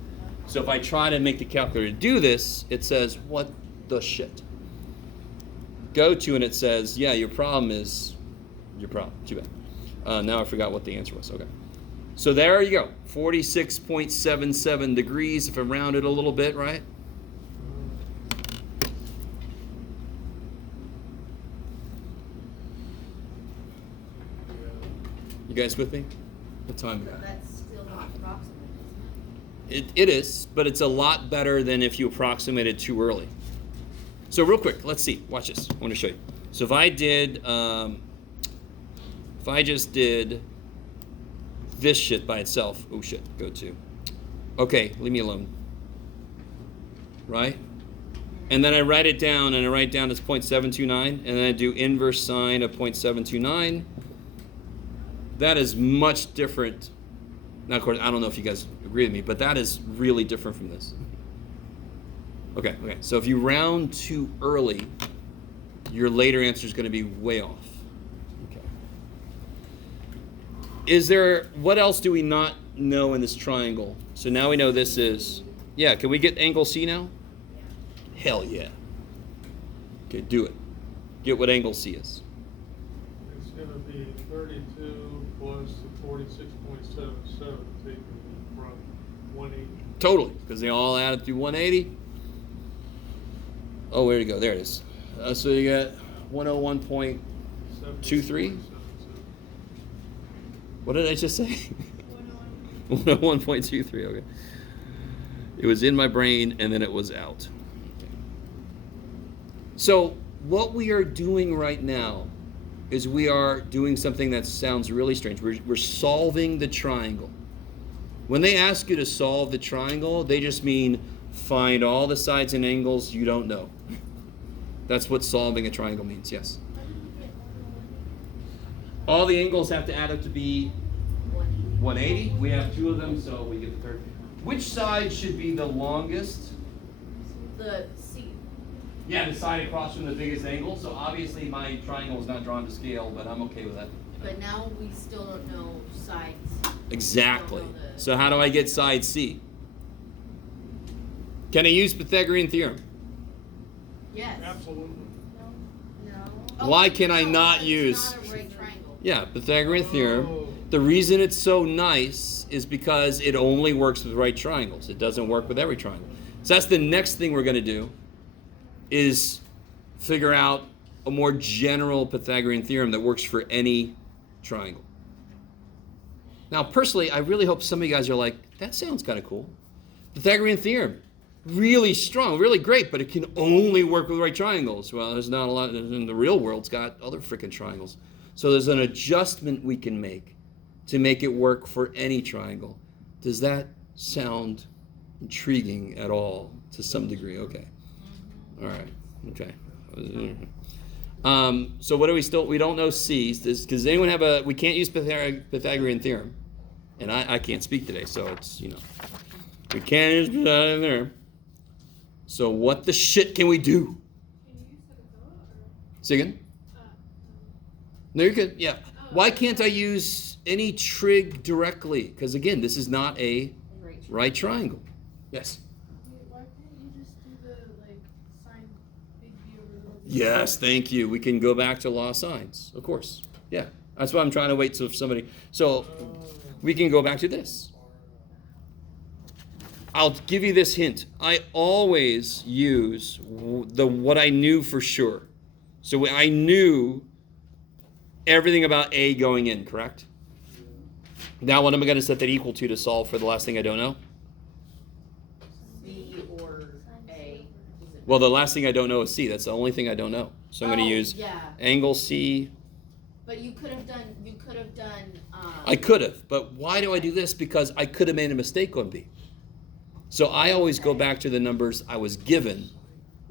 So if I try to make the calculator do this, it says, what the shit? Go to, and it says, yeah, your problem is your problem. Too bad. Now I forgot what the answer was. Okay. So there you go. 46.77 degrees if I round it a little bit, right? You guys with me? What time we But got? that's still not approximate, isn't It is, but it's a lot better than if you approximate it too early. So real quick, let's see. Watch this. I want to show you. So if I did, if I just did this shit by itself, oh shit, go to. Okay, leave me alone. Right? And then I write it down, and I write down as 0.729, and then I do inverse sine of 0.729. That is much different. Now, of course, I don't know if you guys agree with me, but that is really different from this. Okay. So if you round too early, your later answer is going to be way off. Okay. Is there, what else do we not know in this triangle? So now we know this is, yeah, can we get angle C now? Hell yeah. Okay, do it. Get what angle C is. It's gonna be 32 plus the 46.77 taken from 180. Totally, because they all added to 180. Oh, where'd it go? There it is. So you got 101.23. 76.77. What did I just say? 101.23. Okay. It was in my brain and then it was out. Okay. So what we are doing right now is we are doing something that sounds really strange. We're solving the triangle. When they ask you to solve the triangle, they just mean find all the sides and angles you don't know. That's what solving a triangle means, yes. All the angles have to add up to be 180. We have two of them, so we get the third. Which side should be the longest? The C. Yeah, the side across from the biggest angle. So obviously my triangle is not drawn to scale, but I'm okay with that. But now we still don't know sides. Exactly. So how do I get side C? Can I use Pythagorean theorem? Yes. Absolutely. No. Why can I not it's use- not a right triangle. Yeah, Pythagorean theorem. Oh. The reason it's so nice is because it only works with right triangles. It doesn't work with every triangle. So that's the next thing we're going to do is figure out a more general Pythagorean theorem that works for any triangle. Now, personally, I really hope some of you guys are like, that sounds kind of cool. Pythagorean theorem, really strong, really great, but it can only work with right triangles. Well, there's not a lot, in the real world, it's got other freaking triangles. So there's an adjustment we can make to make it work for any triangle. Does that sound intriguing at all to some degree. Okay. All right. Okay. So what do we don't know C. Does anyone have we can't use Pythagorean theorem. And I can't speak today, so it's, we can't use Pythagorean theorem. So what the shit can we do? Can you use Sakatoa or? Say again? Uh, No, you're good. Yeah. Why can't I use any trig directly? Because again, this is not a right triangle. Yes. Why can't you just do the sine big B over little b? Yes, thank you. We can go back to law of sines, of course. Yeah. That's why I'm trying to wait till somebody. So we can go back to this. I'll give you this hint. I always use what I knew for sure. So I knew everything about A going in, correct? Now what am I going to set that equal to solve for the last thing I don't know? B or A. Well, the last thing I don't know is C. That's the only thing I don't know. So I'm going to use angle C. But you could have done. I could have, but why do I do this? Because I could have made a mistake on B. So I always go back to the numbers I was given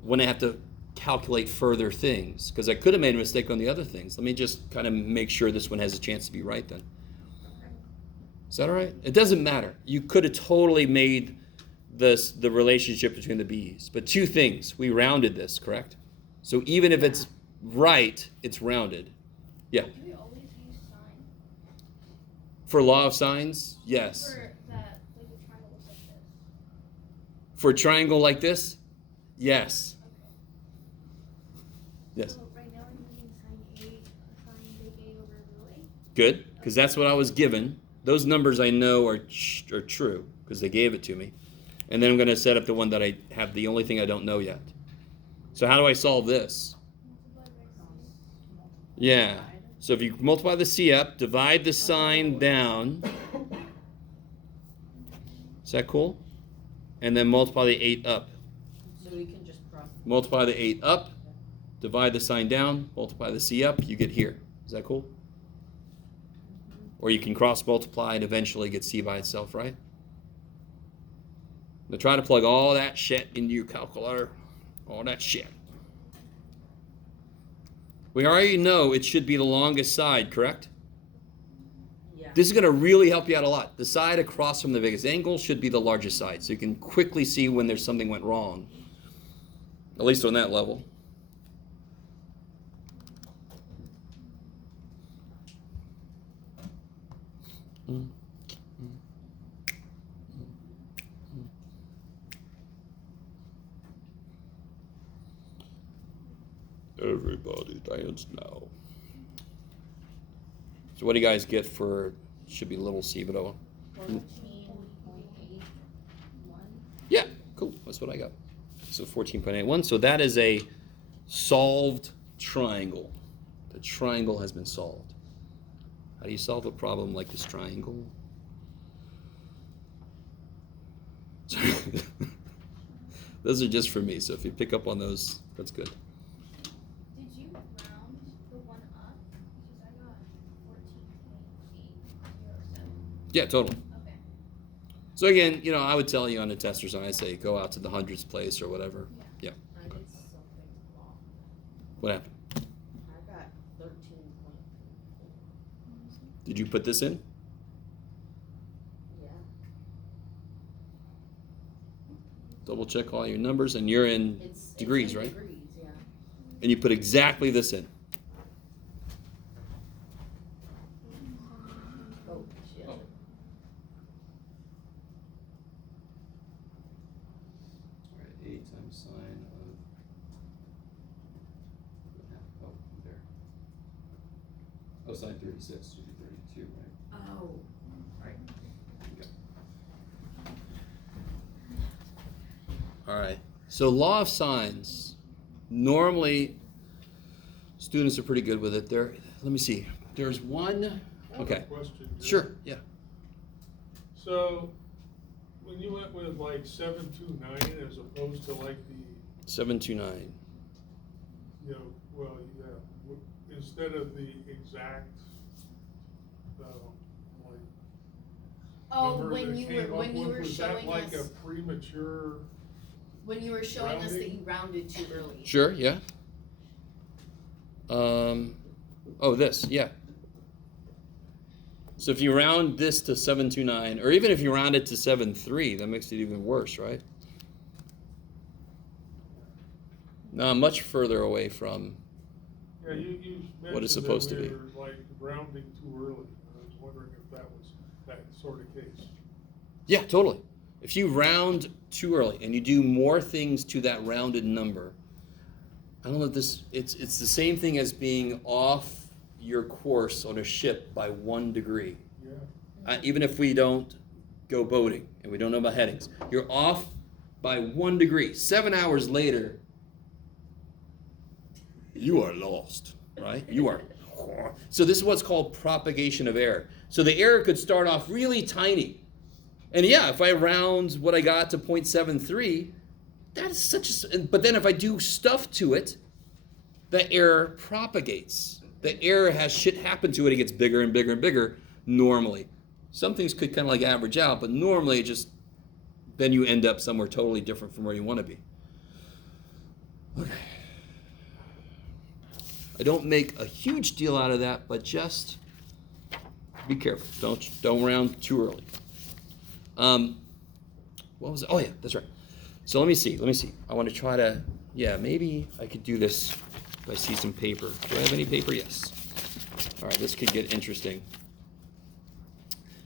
when I have to calculate further things, because I could have made a mistake on the other things. Let me just kind of make sure this one has a chance to be right then. Is that all right? It doesn't matter. You could have totally made the relationship between the B's. But two things. We rounded this, correct? So even if it's right, it's rounded. Yeah. Do we always use sine? For law of sines, yes. For that, like a triangle looks like this. For a triangle like this, yes. Yes. So right now I'm using sine big A over little a. Good, because that's what I was given. Those numbers I know are true, because they gave it to me. And then I'm going to set up the one that I have, the only thing I don't know yet. So how do I solve this? Yeah. So if you multiply the C up, divide the sine down. Is that cool? And then multiply the 8 up. So we can just cross. Multiply the 8 up, divide the sine down, multiply the C up, you get here. Is that cool? Or you can cross multiply and eventually get C by itself, right? Now try to plug all that shit into your calculator. All that shit. We already know it should be the longest side, correct? Yeah. This is going to really help you out a lot. The side across from the biggest angle should be the largest side, so you can quickly see when there's something went wrong, at least on that level. Everybody dance now. So what do you guys get for, should be little c, but 14.81. yeah, cool, that's what I got. So 14.81, so that is a solved triangle. The triangle has been solved. How do you solve a problem like this triangle? Those are just for me, so if you pick up on those, that's good. Did you round the one up? Because I got 14.807. Yeah, totally. Okay. So again, I would tell you on a test or something, I'd say go out to the hundredths place or whatever. Yeah. I did something wrong. What happened? I got 13.4. Did you put this in? Yeah. Double check all your numbers, and you're in degrees, in right? Degrees, yeah. And you put exactly this in. Oh, shit. Oh. All right, 8 times sine of, there. Oh, sine 36 should be 32, right? Oh. Right. Okay. All right. So law of sines, normally students are pretty good with it. Let me see. There's one. I have a Okay. question. Sure. Yeah. So, when you went with 729 as opposed to the, 729. instead of the exact, Oh, Remember when that you came were, up when you with? were Was that showing like a us, premature? when you were showing us that rounding? you rounded too early. Sure, yeah. Oh, this, yeah. So if you round this to 729, or even if you round it to 73, that makes it even worse, right? No, I'm much further away from. Yeah, you What it's mentioned supposed that to be. we were like rounding too early. I was wondering if that was that sort of case. Yeah, totally. If you round too early and you do more things to that rounded number, I don't know if this, it's the same thing as being off your course on a ship by 1 degree. Yeah. Even if we don't go boating and we don't know about headings, you're off by 1 degree. 7 hours later, you are lost, right? You are. So this is what's called propagation of error. So the error could start off really tiny. And yeah, if I round what I got to 0.73, that is such a, but then if I do stuff to it, the error propagates. The error has shit happen to it. It gets bigger and bigger and bigger normally. Some things could kind of like average out, but normally just then you end up somewhere totally different from where you want to be. Okay. I don't make a huge deal out of that, but just be careful. Don't round too early. What was it? Oh yeah, that's right. So let me see. I want to try to, yeah, maybe I could do this if I see some paper. Do I have any paper? Yes. All right, this could get interesting.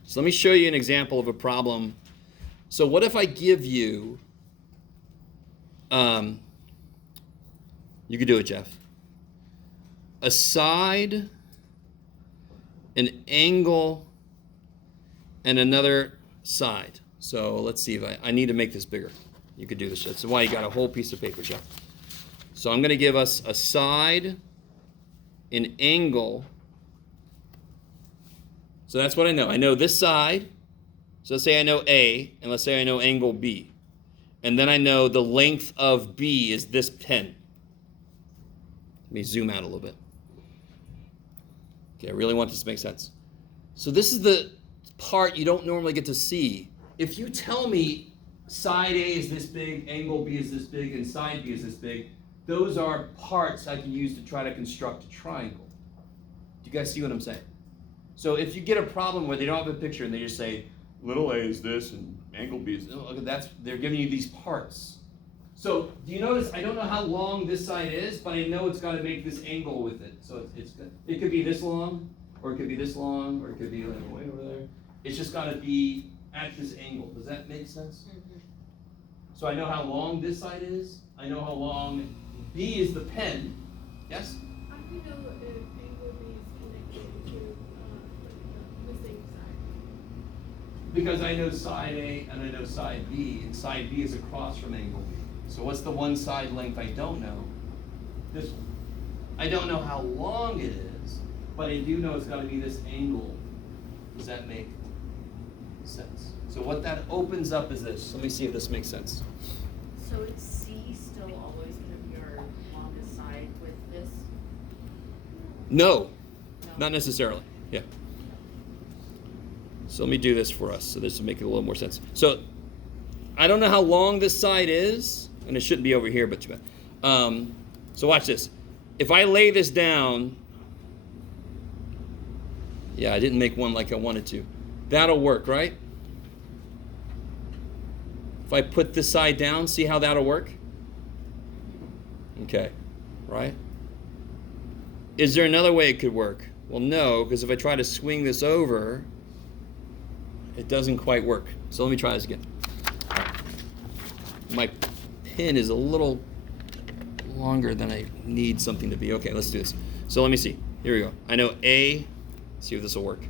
So let me show you an example of a problem. So what if I give you, you could do it, Jeff. A side, an angle, and another side. So let's see if I need to make this bigger. You could do this. That's why you got a whole piece of paper, Jeff. So I'm going to give us a side, an angle. So that's what I know. I know this side. So let's say I know A, and let's say I know angle B. And then I know the length of B is this pen. Let me zoom out a little bit. Okay, I really want this to make sense. So this is the part you don't normally get to see. If you tell me side A is this big, angle B is this big, and side B is this big, those are parts I can use to try to construct a triangle. Do you guys see what I'm saying? So if you get a problem where they don't have a picture and they just say, little a is this and angle B is, oh, they're giving you these parts. So do you notice, I don't know how long this side is, but I know it's got to make this angle with it. So it could be this long, or it could be this long, or it could be like way over there. It's just got to be at this angle. Does that make sense? Mm-hmm. So I know how long this side is. I know how long B is the pen. Yes? How do you know if angle B is connected to the same side? Because I know side A and I know side B, and side B is across from angle B. So what's the one side length I don't know? This one. I don't know how long it is, but I do know it's got to be this angle. Does that make sense? So what that opens up is this. Let me see if this makes sense. So is C still always going to be our longest side with this? No, not necessarily. Yeah. So let me do this for us, so this will make it a little more sense. So I don't know how long this side is, and it shouldn't be over here, but so watch this. If I lay this down, yeah, I didn't make one like I wanted to. That'll work, right? If I put this side down, see how that'll work? Okay, right? Is there another way it could work? Well, no, because if I try to swing this over, it doesn't quite work. So let me try this again. My pin is a little longer than I need something to be. Okay, let's do this. So let me see. Here we go. I know A. See if this will work.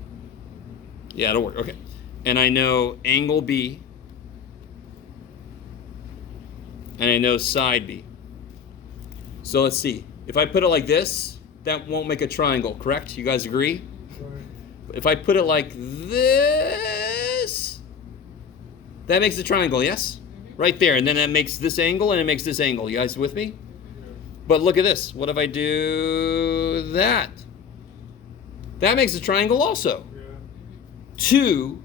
Yeah, it'll work. Okay. And I know angle B. And I know side B. So let's see. If I put it like this, that won't make a triangle, correct? You guys agree? Right. If I put it like this, that makes a triangle, yes? Mm-hmm. Right there. And then that makes this angle and it makes this angle. You guys with me? Yeah. But look at this. What if I do that? That makes a triangle also. Yeah. 2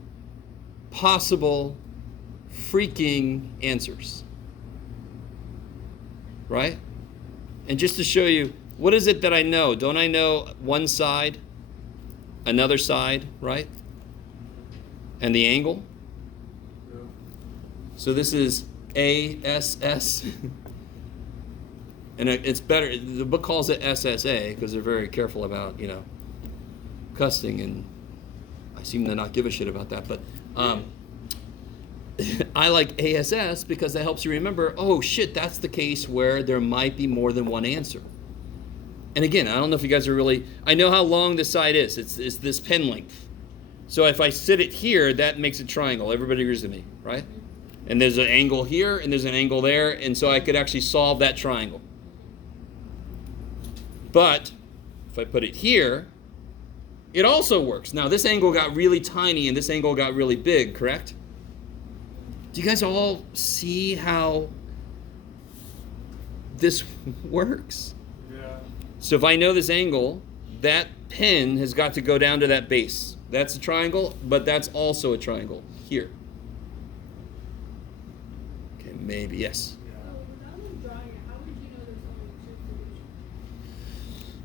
possible freaking answers. Right? And just to show you, what is it that I know? Don't I know one side, another side, right? And the angle? Yeah. So this is ASS. And it's better, the book calls it SSA because they're very careful about, cussing, and I seem to not give a shit about that, but I like ASS because that helps you remember, oh shit, that's the case where there might be more than one answer. And again, I don't know if you guys are really, I know how long this side is. It's this pen length. So if I sit it here, that makes a triangle. Everybody agrees with me, right? And there's an angle here, and there's an angle there, and so I could actually solve that triangle. But if I put it here, it also works. Now this angle got really tiny and this angle got really big, correct? Do you guys all see how this works? Yeah. So if I know this angle, that pen has got to go down to that base. That's a triangle, but that's also a triangle here. Okay, maybe, yes. So without them drawing it, how would you know there's only two solutions?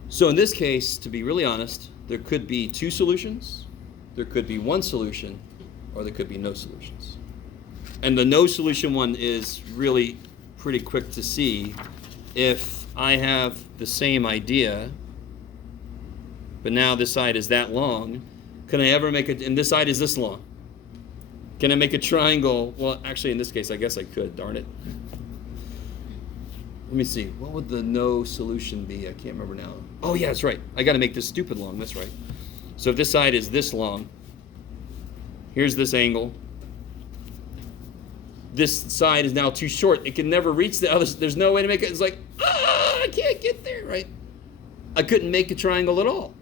So in this case, to be really honest, there could be two solutions, there could be one solution, or there could be no solutions. And the no solution one is really pretty quick to see. If I have the same idea, but now this side is that long, can I ever make it, and this side is this long? Can I make a triangle? Well, actually in this case, I guess I could, darn it. Let me see, what would the no solution be? I can't remember now. Oh yeah, that's right. I gotta make this stupid long, that's right. So if this side is this long, here's this angle. This side is now too short. It can never reach the other, there's no way to make it. It's like, I can't get there, right? I couldn't make a triangle at all.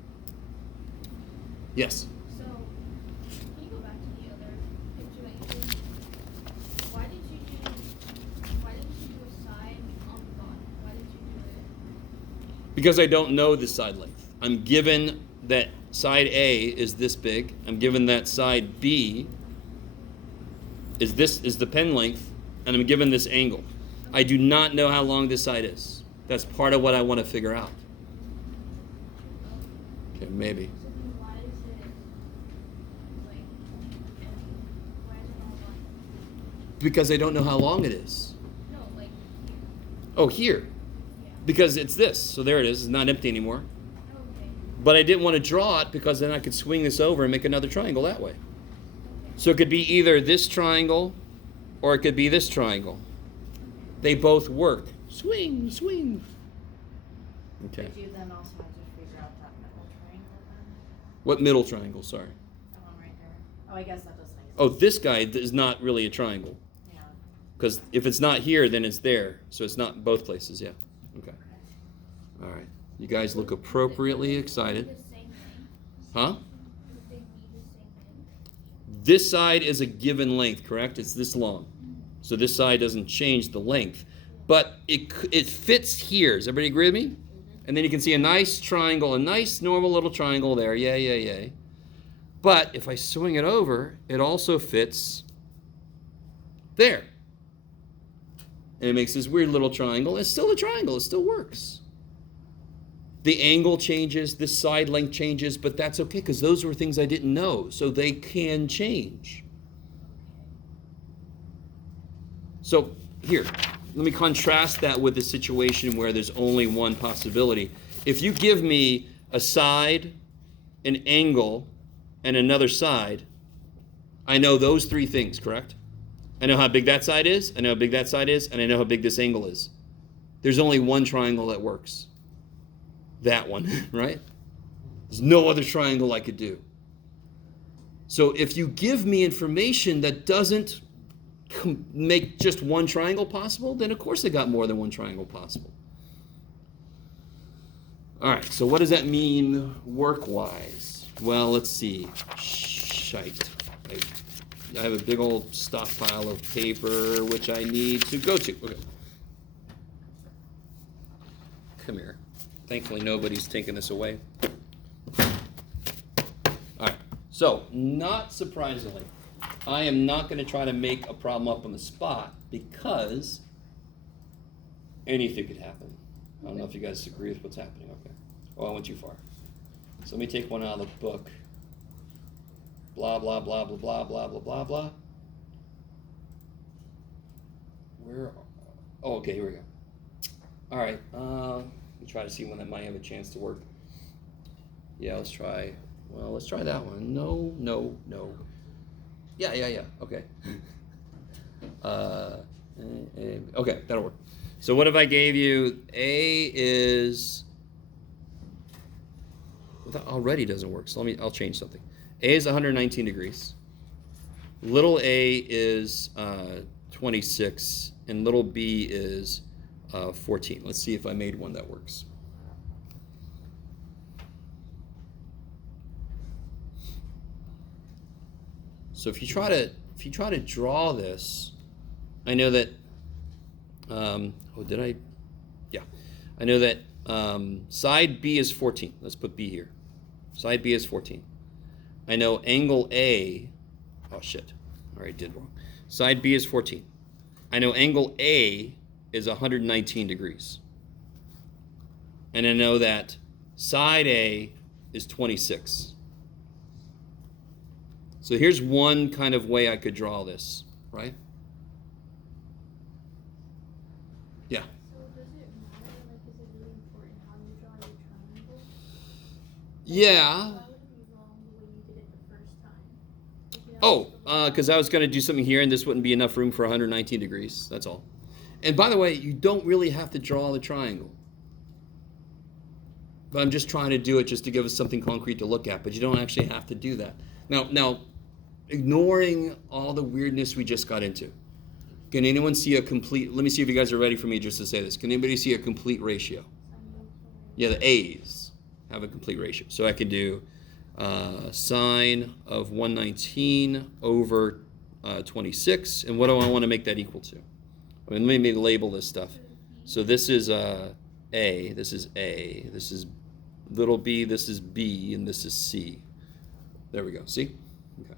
Yes? So, can you go back to the other picture that you did? Why didn't you do a side on the bottom? Why did you do it? Because I don't know the side length. I'm given that side A is this big. I'm given that side B is the pen length, and I'm given this angle. I do not know how long this side is. That's part of what I want to figure out. Okay, maybe. So then why is it like, why is it all one? Because I don't know how long it is. No, like here. Oh, here. Yeah. Because it's this. So there it is. It's not empty anymore. Okay. But I didn't want to draw it because then I could swing this over and make another triangle that way. So it could be either this triangle or it could be this triangle. They both work. Swing, swing. Okay. But you then also have to figure out that middle triangle then? What middle triangle? Sorry. That one right there. Oh, I guess that does make sense. Oh, this guy is not really a triangle. Yeah. Because if it's not here, then it's there. So it's not in both places. Yeah. Okay. All right. You guys look appropriately excited. The same thing. Huh? Would they be the same thing? This side is a given length, correct? It's this long. So this side doesn't change the length. But it fits here. Does everybody agree with me? And then you can see a nice triangle, a nice normal little triangle there. Yay, yay, yay. But if I swing it over, it also fits there. And it makes this weird little triangle. It's still a triangle. It still works. The angle changes, this side length changes, but that's okay because those were things I didn't know. So they can change. So here, let me contrast that with the situation where there's only one possibility. If you give me a side, an angle, and another side, I know those three things, correct? I know how big that side is, I know how big that side is, and I know how big this angle is. There's only one triangle that works. That one, right? There's no other triangle I could do. So if you give me information that doesn't make just one triangle possible, then of course I got more than one triangle possible. All right, so what does that mean work-wise? Well, let's see. Shite. I have a big old stockpile of paper which I need to go to. Okay. Come here. Thankfully, nobody's taking this away. All right. So, not surprisingly, I am not going to try to make a problem up on the spot because anything could happen. I don't know if you guys agree with what's happening. Okay. Oh, I went too far. So let me take one out of the book. Blah, blah, blah, blah, blah, blah, blah, blah, blah. Oh, okay, here we go. All right. Let me try to see one that might have a chance to work. Yeah, let's try that one. No. Yeah. Okay. Okay, that'll work. So what if I gave you A is, well, that already doesn't work. So I'll change something. A is 119 degrees. Little a is 26, and little b is 14. Let's see if I made one that works. So if you try to draw this, I know that. I know that side B is 14. Let's put B here. Side B is 14. I know angle A. Oh shit! All right, did wrong. Side B is 14. I know angle A is 119 degrees. And I know that side A is 26. So here's one kind of way I could draw this, right? Yeah. So does it matter, like, is it really important how you draw your triangle? Yeah. Why would it be wrong the way you did it the first time? Like, you know, Oh, because I was going to do something here, and this wouldn't be enough room for 119 degrees. That's all. And by the way, you don't really have to draw the triangle. But I'm just trying to do it just to give us something concrete to look at. But you don't actually have to do that. Now, ignoring all the weirdness we just got into, can anyone see a complete? Let me see if you guys are ready for me just to say this. Can anybody see a complete ratio? Yeah, the A's have a complete ratio. So I could do sine of 119 over 26. And what do I want to make that equal to? I mean, let me label this stuff. So this is A, this is A, this is little b, this is B, and this is C. There we go. See? Okay.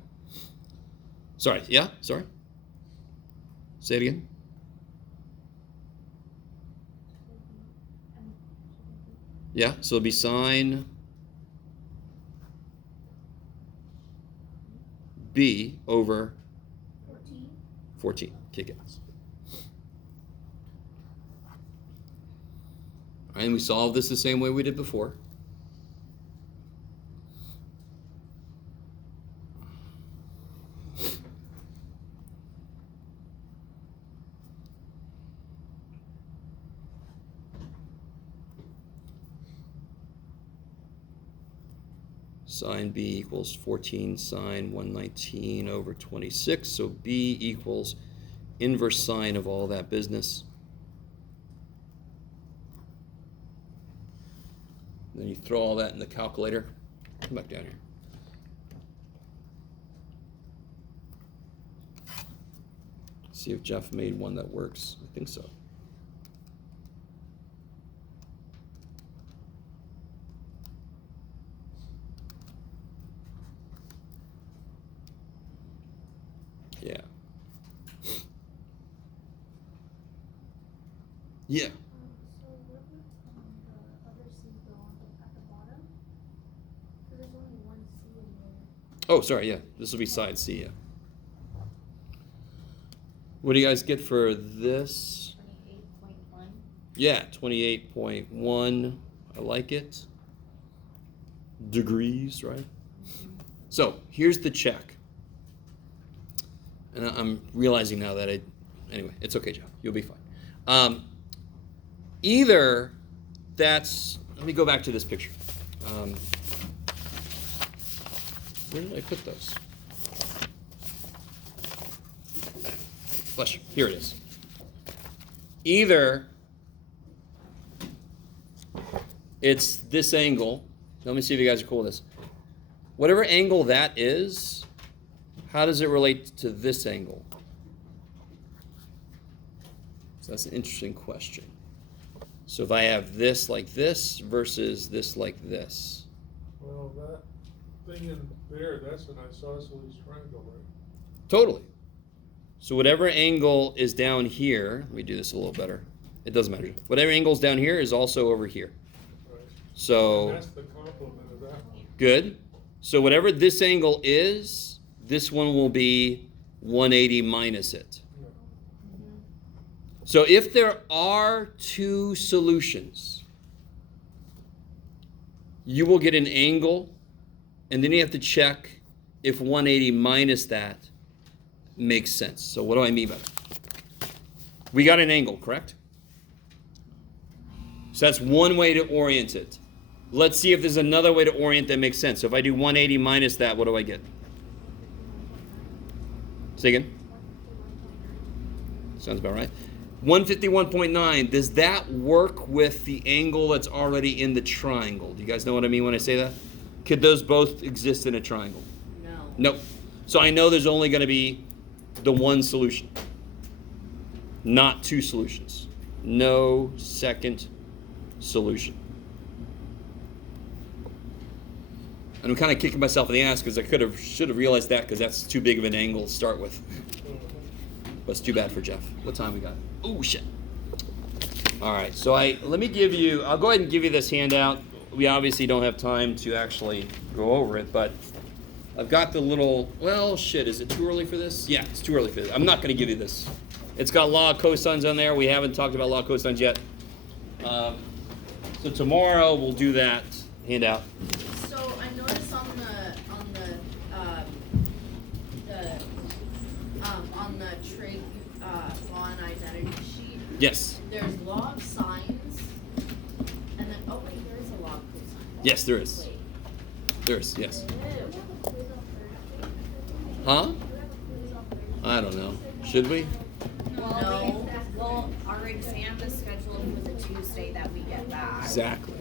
Sorry. Yeah? Sorry? Say it again. Yeah, so it'll be sine B over 14. Kick ass. All right, and we solved this the same way we did before. Sine B equals 14 sine 119 over 26. So B equals inverse sine of all that business. Then you throw all that in the calculator. Come back down here. See if Jeff made one that works. I think so. Yeah. Yeah. So what would the other C go on at the bottom? Because there's only one C in there. Oh, sorry, yeah. This will be side C, yeah. What do you guys get for this? 28.1. Yeah, 28.1. I like it. Degrees, right? So, here's the check. And I'm realizing now that anyway, it's okay, Joe. You'll be fine. Either that's, let me go back to this picture. Where did I put those? Bless you. Here it is. Either it's this angle. Let me see if you guys are cool with this. Whatever angle that is, how does it relate to this angle? So that's an interesting question. So if I have this like this versus this like this. Well, that thing in there, that's an isosceles triangle, right? Totally. So whatever angle is down here, let me do this a little better. It doesn't matter. Whatever angle's down here is also over here. Right. So And that's the complement of that one. good. So whatever this angle is, this one will be 180 minus it. Yeah. So if there are two solutions, you will get an angle, and then you have to check if 180 minus that makes sense. So what do I mean by that? We got an angle, correct? So that's one way to orient it. Let's see if there's another way to orient that makes sense. So if I do 180 minus that, what do I get? Say again. Sounds about right. 151.9, does that work with the angle that's already in the triangle? Do you guys know what I mean when I say that? Could those both exist in a triangle? No. Nope. So I know there's only going to be the one solution, not two solutions. No second solution. And I'm kind of kicking myself in the ass because I should have realized that, because that's too big of an angle to start with. But it's too bad for Jeff. What time we got? Oh shit. All right. So I'll go ahead and give you this handout. We obviously don't have time to actually go over it, but I've got the little, well, shit, is it too early for this? Yeah, it's too early for this. I'm not going to give you this. It's got law of cosines on there. We haven't talked about law of cosines yet. So tomorrow we'll do that handout. So I noticed on the trig law and identity sheet, Yes. there's law of sines, and then oh wait, there is a law of cosines. Yes, there is. Wait. There is, yes. Huh? I don't know. Should we? No. Well, our exam is scheduled for the Tuesday that we get back. Exactly.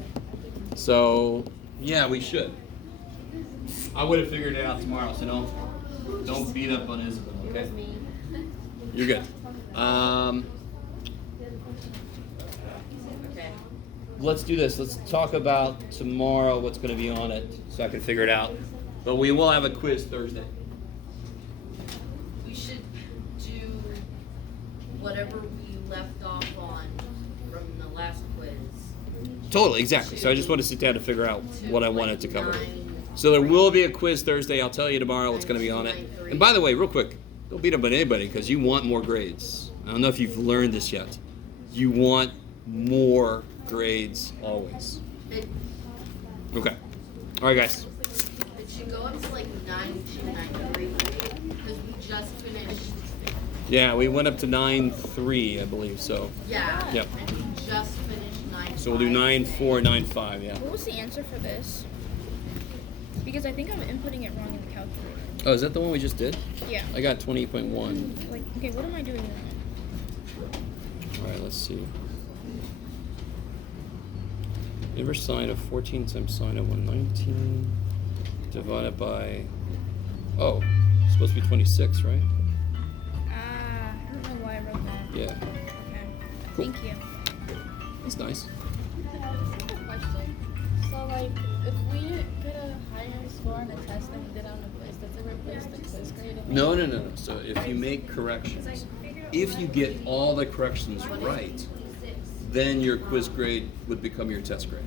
So, yeah, we should. I would have figured it out tomorrow, so don't beat up on Isabel, okay? You're good. Okay. Let's do this. Let's talk about tomorrow what's going to be on it so I can figure it out. But we will have a quiz Thursday. We should do whatever we left off on from the last quiz. Totally, exactly. So I just want to sit down to figure out what I wanted to cover. 9. So there will be a quiz Thursday. I'll tell you tomorrow what's going to be on it. And by the way, real quick, don't beat up on anybody because you want more grades. I don't know if you've learned this yet. You want more grades always. It, Okay. All right, guys. it should go up to like 9.293 because we just finished. Yeah, we went up to 9.3, I believe. So, Yeah. Yep. And we just finished 9. so we'll do 9.4, 9.5. Yeah. What was the answer for this? Because I think I'm inputting it wrong in the calculator. Oh, is that the one we just did? Yeah. I got 28.1. Like, okay, what am I doing wrong? All right, let's see. Inverse sine of 14 times sine of 119 divided by, oh, it's supposed to be 26, right? I don't know why I wrote that. Yeah, Okay. Cool. Thank you. that's nice. Question. So like, if we get a higher score on a test than we did on a quiz, does it replace the quiz grade? and No, make- no, no, no. So if you make corrections, if you get all the corrections right, then your quiz grade would become your test grade.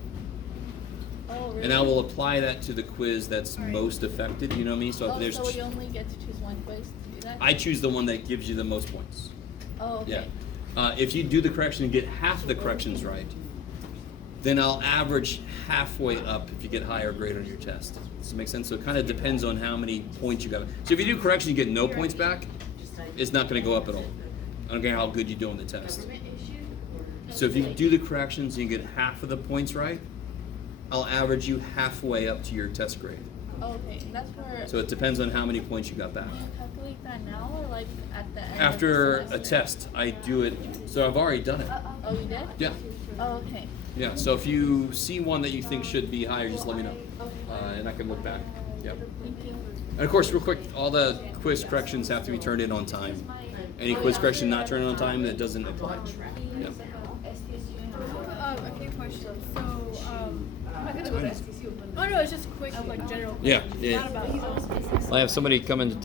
Oh, really? And I will apply that to the quiz that's most affected, you know what I mean? So if Oh, there's, so we only get to choose one quiz to do that? I choose the one that gives you the most points. Oh, okay. Yeah. If you do the correction and get half the corrections right, then I'll average halfway up if you get higher grade on your test. Does that make sense? So it kind of depends on how many points you got. So if you do correction, you get no points back, it's not going to go up at all. I don't care how good you do on the test. So if you do the corrections and you get half of the points right, I'll average you halfway up to your test grade. Oh, okay. And that's where. So it depends on how many points you got back. Do you calculate that now or like at the end? After of the a semester? test, I do it. So I've already done it. Oh, you did? Yeah. Oh, okay. Yeah, so if you see one that you think should be higher, just let me know, and I can look back. Yep. Thank you. And of course, real quick, all the quiz corrections have to be turned in on time. Any quiz correction not turned in on time, that doesn't apply. Yep. A few questions. So, I'm not gonna go to STCU. Oh no, it's just quick, like general Yeah, questions. yeah. Not about. I have somebody come in.